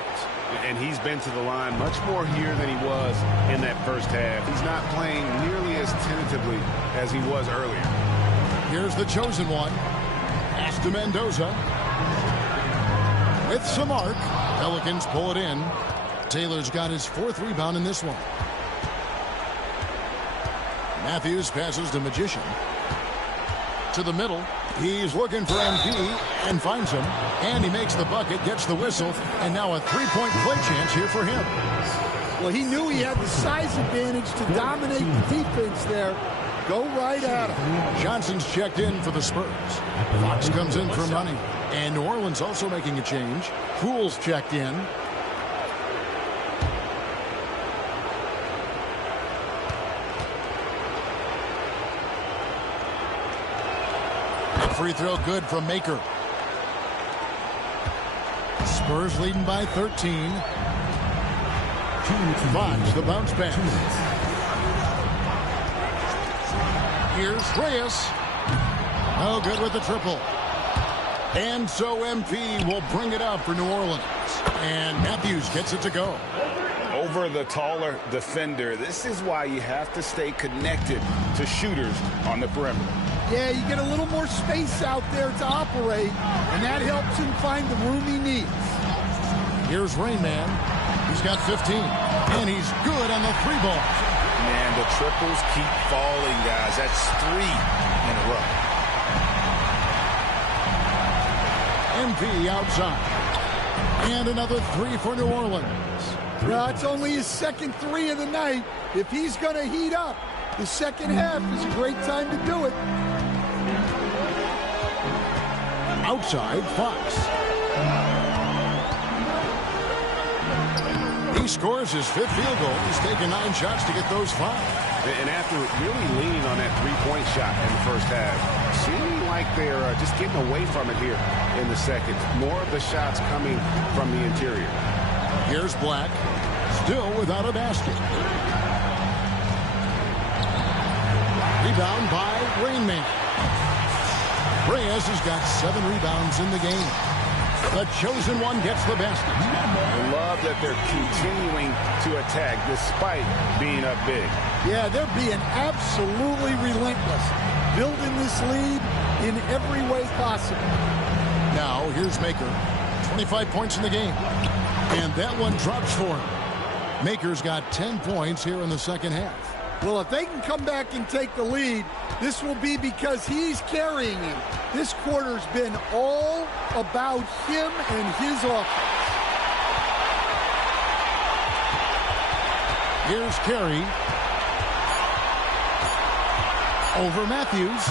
And he's been to the line much more here than he was in that first half. He's not playing nearly as tentatively as he was earlier. Here's the chosen one. Pass to Mendoza. With some arc. Pelicans pull it in. Taylor's got his 4th rebound in this one. Matthews passes to Magician. To the middle. He's looking for MP and finds him. And he makes the bucket, gets the whistle, and now a 3-point play chance here for him. Well, he knew he had the size advantage to dominate the defense there. Go right at him. Johnson's checked in for the Spurs. Fox comes in for money. And New Orleans also making a change. Poole's checked in. Free throw good from Maker. Spurs leading by 13. Fox, the bounce pass. Here's Reyes. No good with the triple. And so MP will bring it up for New Orleans. And Matthews gets it to go. Over the taller defender. This is why you have to stay connected to shooters on the perimeter. Yeah, you get a little more space out there to operate, and that helps him find the room he needs. Here's Rain Man. He's got 15, and he's good on the 3-ball. Man, the triples keep falling, guys. That's 3 in a row. MP outside. And another 3 for New Orleans. Well, it's only his 2nd 3 of the night. If he's going to heat up, the second half is a great time to do it. Outside, Fox. He scores his 5th field goal. He's taken 9 shots to get those 5. And after really leaning on that 3-point shot in the first half, seeming like they're just getting away from it here in the second. More of the shots coming from the interior. Here's Black. Still without a basket. Rebound by Rainman. Reyes has got 7 rebounds in the game. The chosen one gets the basket. I love that they're continuing to attack despite being up big. Yeah, they're being absolutely relentless. Building this lead in every way possible. Now, here's Maker. 25 points in the game. And that one drops for him. Maker's got 10 points here in the second half. Well, if they can come back and take the lead, this will be because he's carrying him. This quarter's been all about him and his offense. Here's Carey. Over Matthews.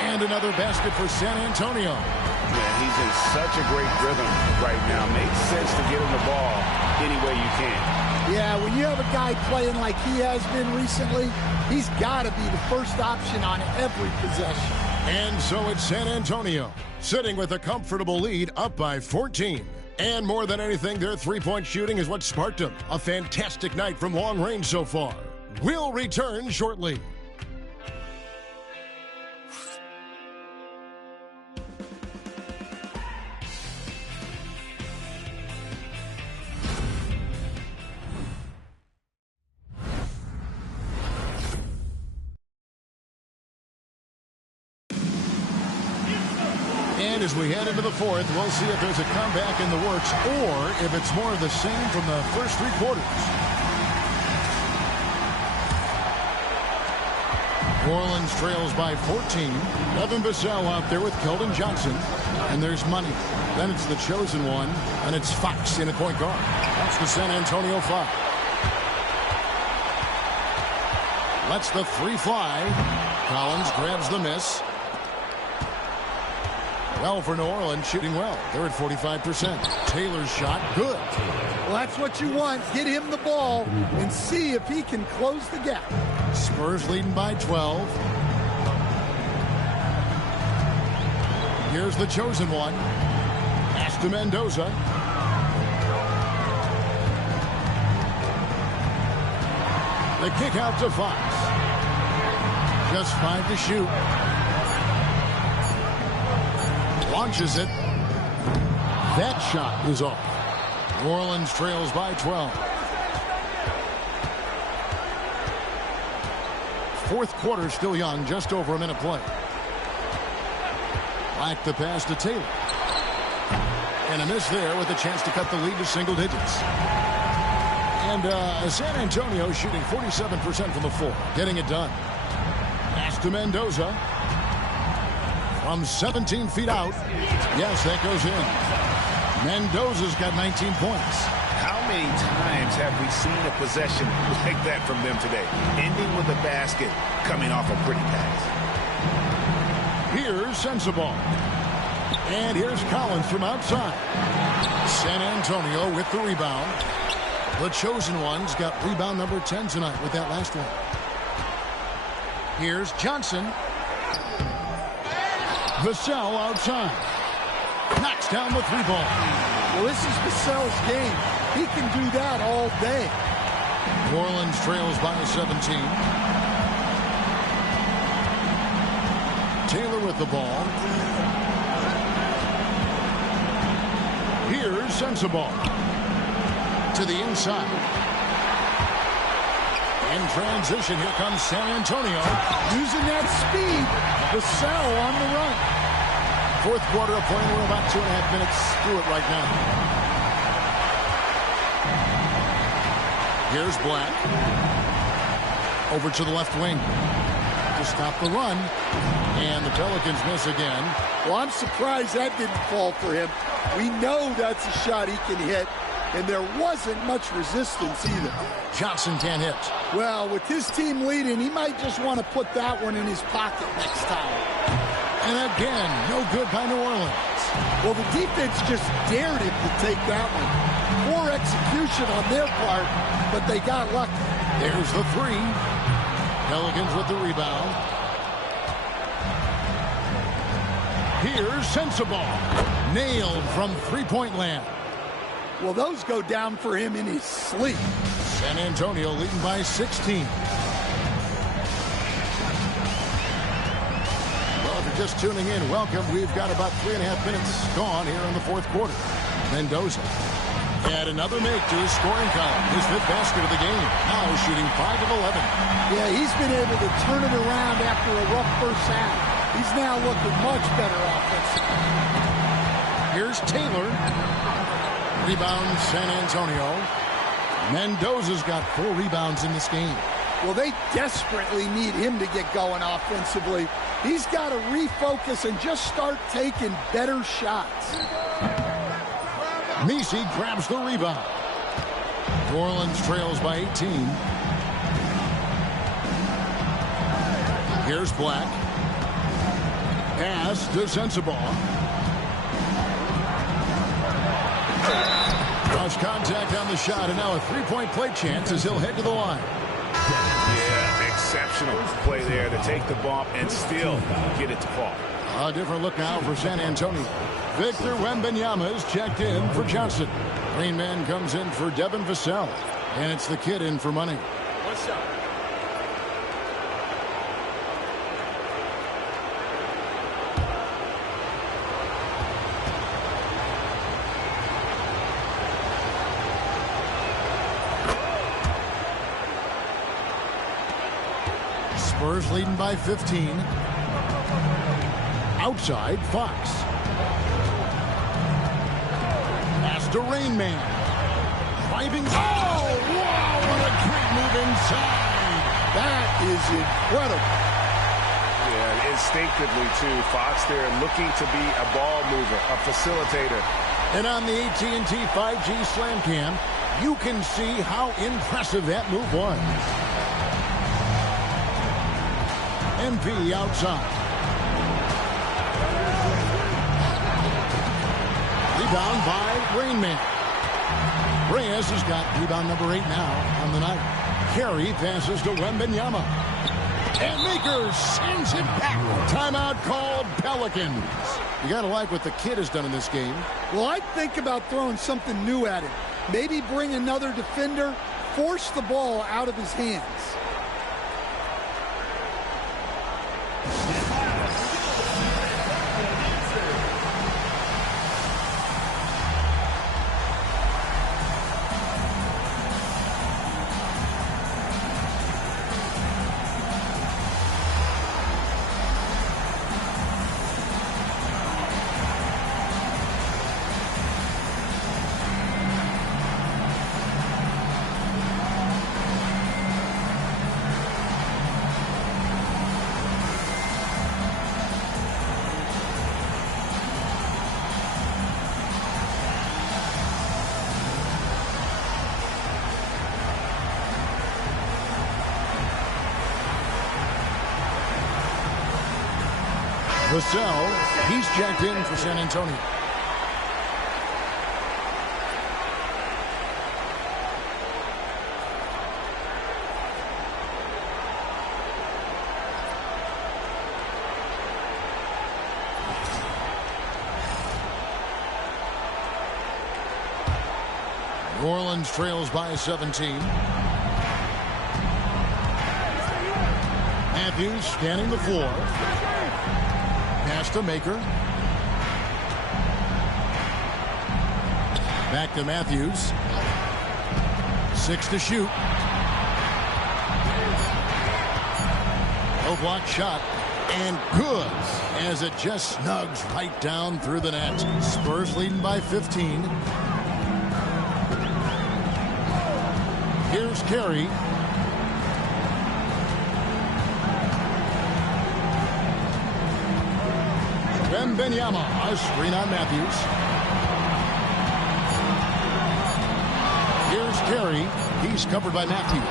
And another basket for San Antonio. Yeah, he's in such a great rhythm right now. Makes sense to get him the ball any way you can. Yeah, when you have a guy playing like he has been recently, he's got to be the first option on every possession. And so it's San Antonio, sitting with a comfortable lead up by 14. And more than anything, their 3-point shooting is what sparked them. A fantastic night from long range so far. We'll return shortly. And as we head into the fourth, we'll see if there's a comeback in the works or if it's more of the same from the first 3 quarters. New Orleans trails by 14. Evan Bissell out there with Keldon Johnson. And there's Money. Then it's the chosen one, and it's Fox in a point guard. That's the San Antonio 5. Lets the 3 fly. Collins grabs the miss. Well, for New Orleans, shooting well. They're at 45%. Taylor's shot, good. Well, that's what you want. Get him the ball and see if he can close the gap. Spurs leading by 12. Here's the chosen one. Pass to Mendoza. The kick out to Fox. Just 5 to shoot. Launches it. That shot is off. New Orleans trails by 12. Fourth quarter still young, just over a minute play. Black the pass to Taylor. And a miss there with a chance to cut the lead to single digits. And San Antonio shooting 47% from the floor. Getting it done. Pass to Mendoza. From 17 feet out. Yes, that goes in. Mendoza's got 19 points. How many times have we seen a possession like that from them today? Ending with a basket, coming off a pretty pass. Here's Sensabaugh. And here's Collins from outside. San Antonio with the rebound. The chosen ones got rebound number 10 tonight with that last one. Here's Johnson. Vassell outside. Knocks down the 3-ball. Well, this is Vassell's game. He can do that all day. New Orleans trails by 17. Taylor with the ball. Here's Sensabaugh. To the inside. In transition, here comes San Antonio. Using that speed. Vassell on the run. Fourth quarter of play. We're about 2.5 minutes through it right now. Here's Black. Over to the left wing. To stop the run. And the Pelicans miss again. Well, I'm surprised that didn't fall for him. We know that's a shot he can hit. And there wasn't much resistance either. Johnson can't hit. Well, with his team leading, he might just want to put that one in his pocket next time. And again, no good by New Orleans. Well, the defense just dared him to take that one. Poor execution on their part, but they got lucky. There's the 3. Pelicans with the rebound. Here's Sensabaugh. Nailed from three-point land. Well, those go down for him in his sleep. San Antonio leading by 16. Well, if you're just tuning in, welcome. We've got about 3.5 minutes gone here in the fourth quarter. Mendoza had another make to his scoring column. His 5th basket of the game. Now shooting 5 of 11. Yeah, he's been able to turn it around after a rough first half. He's now looking much better offensively. Here's Taylor. Rebound San Antonio. Mendoza's got 4 rebounds in this game. Well, they desperately need him to get going offensively. He's got to refocus and just start taking better shots. Messi grabs the rebound. New Orleans trails by 18. Here's Black. Pass to Sensabaugh. Cross contact on the shot, and now a 3-point play chance as he'll head to the line. Yeah, exceptional play there to take the bump and still get it to fall. A different look now for San Antonio. Victor Wembanyama is checked in for Johnson. Green man comes in for Devin Vassell. And it's the kid in for money. One shot. Spurs leading by 15. Outside, Fox. Pass to Rain Man. Driving. Oh, wow, what a great move inside. That is incredible. Yeah, instinctively, too. Fox there looking to be a ball mover, a facilitator. And on the AT&T 5G Slam Cam, you can see how impressive that move was. MP outside. Rebound by Rain Man. Reyes has got rebound number 8 now on the night. Carey passes to Wembanyama. And Makers sends it back. Timeout called Pelicans. You got to like what the kid has done in this game. Well, I'd think about throwing something new at him. Maybe bring another defender, force the ball out of his hands. Vassell, he's checked in for San Antonio. New Orleans trails by 17. Matthews scanning the floor. Pass to Maker. Back to Matthews. 6 to shoot. No block shot. And good, as it just snugs right down through the net. Spurs leading by 15. Here's Carey. Wembanyama, a screen on Matthews. Here's Carey. He's covered by Matthews.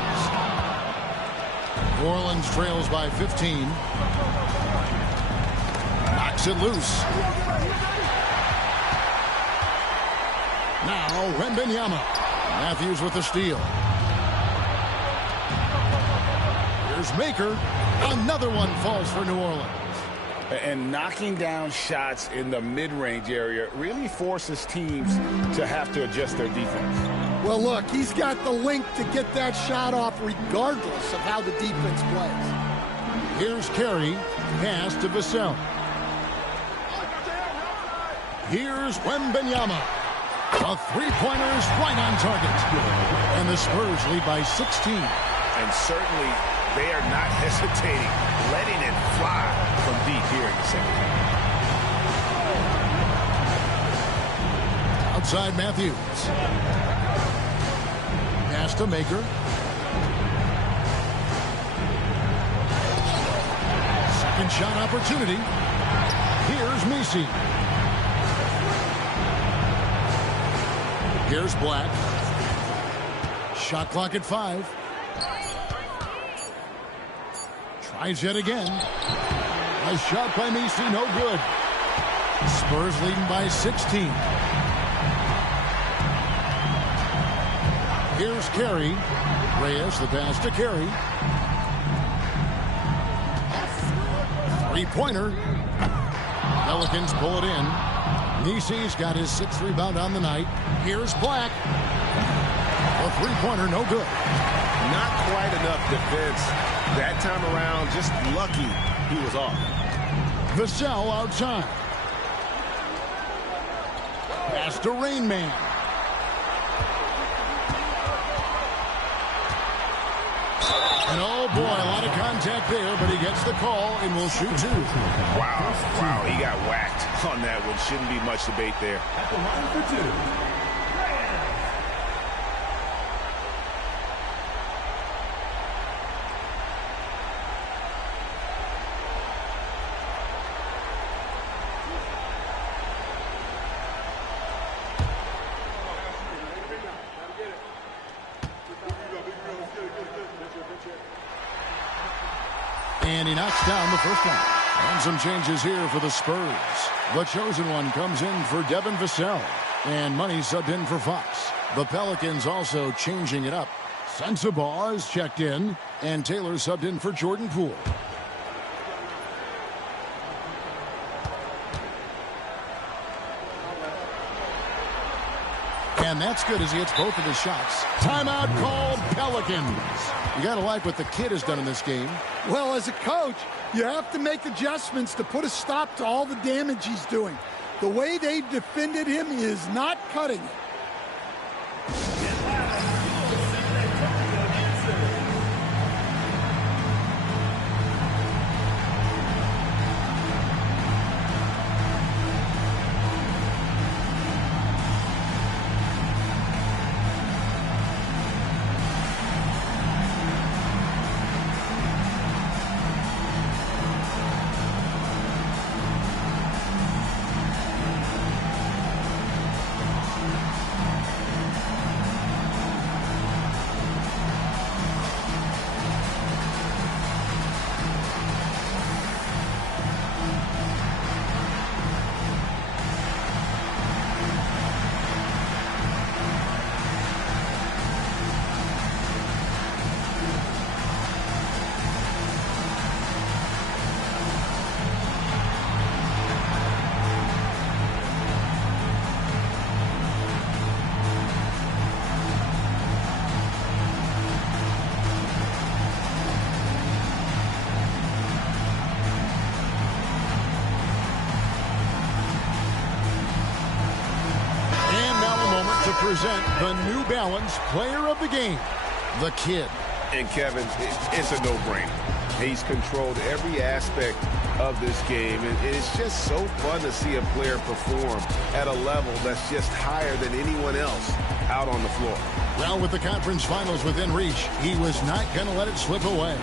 New Orleans trails by 15. Knocks it loose. Now Wembanyama. Matthews with the steal. Here's Maker. Another one falls for New Orleans. And knocking down shots in the mid-range area really forces teams to have to adjust their defense. Well, look, he's got the length to get that shot off regardless of how the defense plays. Here's Carey. Pass to Vassell. Here's Wembanyama. A three-pointer is right on target. And the Spurs lead by 16. And certainly they are not hesitating, letting it fly from deep here in the second half. Outside Matthews. Pass to Maker. Second shot opportunity. Here's Messi. Here's Black. Shot clock at 5. Tries yet again. A shot by Messi, no good. Spurs leading by 16. Here's Carey. Reyes, the pass to Carey. Three-pointer. Pelicans pull it in. Messi's got his 6th rebound on the night. Here's Black. A three-pointer, no good. Not quite enough defense that time around. Just lucky he was off. Vassell outside. Pass to Rain Man. And oh boy, a lot of contact there, but he gets the call and will shoot 2. Wow, he got whacked on that one. Shouldn't be much debate there. At the line for 2. And he knocks down the first one. And some changes here for the Spurs. The chosen one comes in for Devin Vassell. And Money subbed in for Fox. The Pelicans also changing it up. Sensabaugh is checked in. And Taylor subbed in for Jordan Poole. And that's good as he hits both of his shots. Timeout called Pelicans. You got to like what the kid has done in this game. Well, as a coach, you have to make adjustments to put a stop to all the damage he's doing. The way they defended him is not cutting it. present the New Balance Player of the Game, the Kid. And Kevin, it's a no-brainer. He's controlled every aspect of this game, and it's just so fun to see a player perform at a level that's just higher than anyone else out on the floor. Well, with the conference finals within reach, he was not going to let it slip away.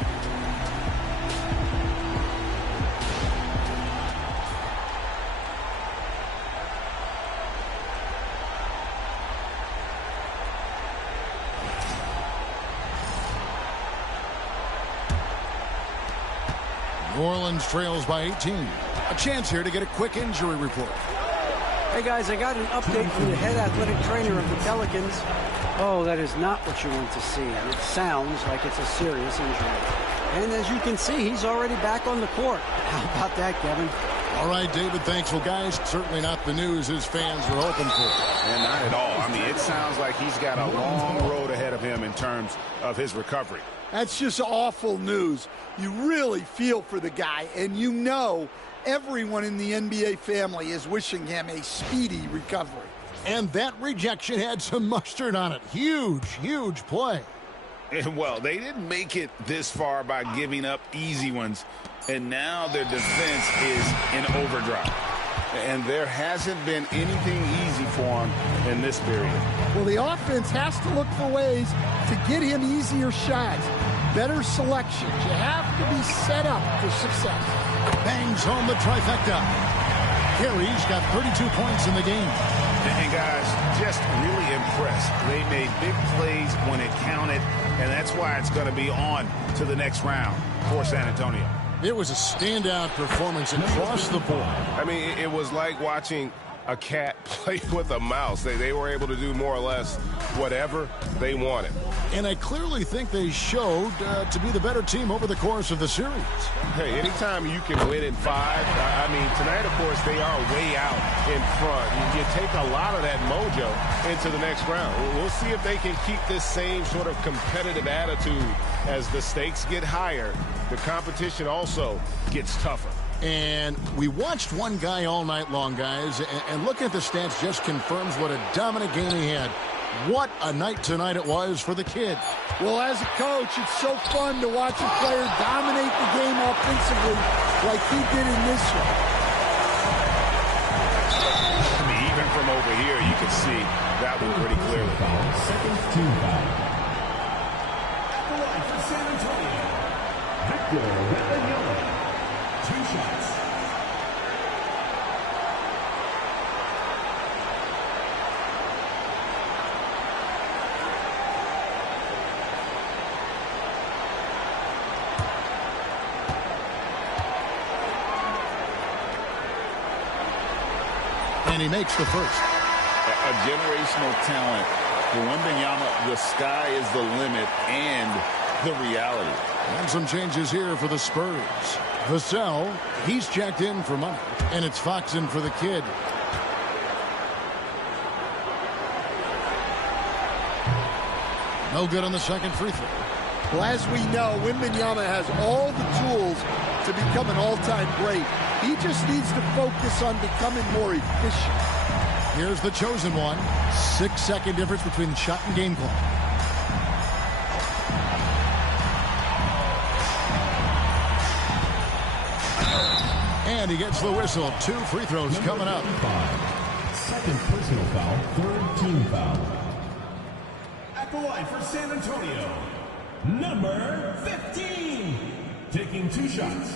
New Orleans trails by 18. A chance here to get a quick injury report. Hey guys, I got an update from the head athletic trainer of the Pelicans. Oh, that is not what you want to see, and it sounds like it's a serious injury. And as you can see, he's already back on the court. How about that, Kevin? All right, David, thanks. Well, guys, certainly not the news his fans were hoping for. And not at all. I mean, it sounds like he's got a long road ahead of him in terms of his recovery. That's just awful news. You really feel for the guy, and you know everyone in the NBA family is wishing him a speedy recovery. And that rejection had some mustard on it. Huge, huge play. And, well, they didn't make it this far by giving up easy ones, and now their defense is in overdrive. And there hasn't been anything easy for him in this period. Well, the offense has to look for ways to get him easier shots, better selections. You have to be set up for success. Bangs home the trifecta. Carey's got 32 points in the game. And guys, just really impressed. They made big plays when it counted, and that's why it's going to be on to the next round for San Antonio. It was a standout performance across the board. I mean, it was like watching a cat play with a mouse. They were able to do more or less whatever they wanted. And I clearly think they showed to be the better team over the course of the series. Hey, anytime you can win in 5, I mean, tonight, of course, they are way out in front. You take a lot of that mojo into the next round. We'll see if they can keep this same sort of competitive attitude as the stakes get higher. The competition also gets tougher. And we watched one guy all night long, guys, and looking at the stats just confirms what a dominant game he had. What a night tonight it was for the kid. Well, as a coach, it's so fun to watch a player dominate the game offensively like he did in this one. I mean, even from over here, you can see that one pretty clearly. Second team foul. At the line for San Antonio, Victor Wembanyama. 2 shots. And he makes the first. A generational talent. For Wembanyama, the sky is the limit and the reality. And some changes here for the Spurs. Vassell, he's checked in for money. And it's Fox in for the kid. No good on the second free throw. Well, as we know, Wembanyama has all the tools to become an all-time great. He just needs to focus on becoming more efficient. Here's the chosen one. 6-second difference between shot and game clock. And he gets the whistle. 2 free throws coming up. 5. Second personal foul, 3rd team foul. At the line for San Antonio, number 15. Taking 2 shots.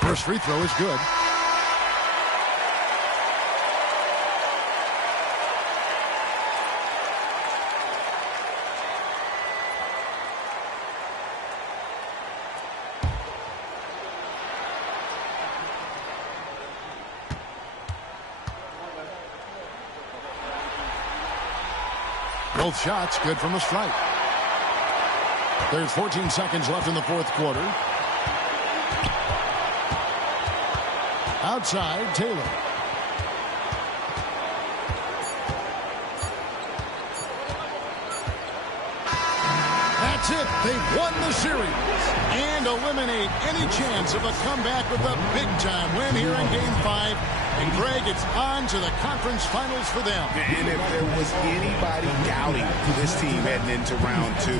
First free throw is good. Both shots good from the strike. There's 14 seconds left in the 4th quarter. Outside, Taylor. That's it. They've won the series and eliminate any chance of a comeback with a big-time win here in Game 5. And, Greg, it's on to the conference finals for them. And if there was anybody doubting this team heading into round 2,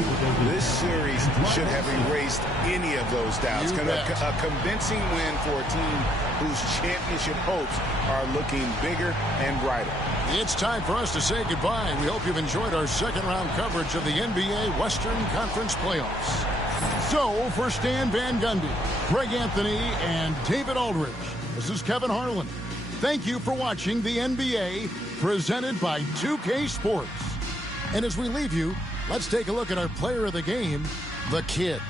this series should have erased any of those doubts. A convincing win for a team whose championship hopes are looking bigger and brighter. It's time for us to say goodbye. We hope you've enjoyed our second-round coverage of the NBA Western Conference Playoffs. So, for Stan Van Gundy, Greg Anthony, and David Aldridge, this is Kevin Harlan. Thank you for watching the NBA, presented by 2K Sports. And as we leave you, let's take a look at our player of the game, the Kid.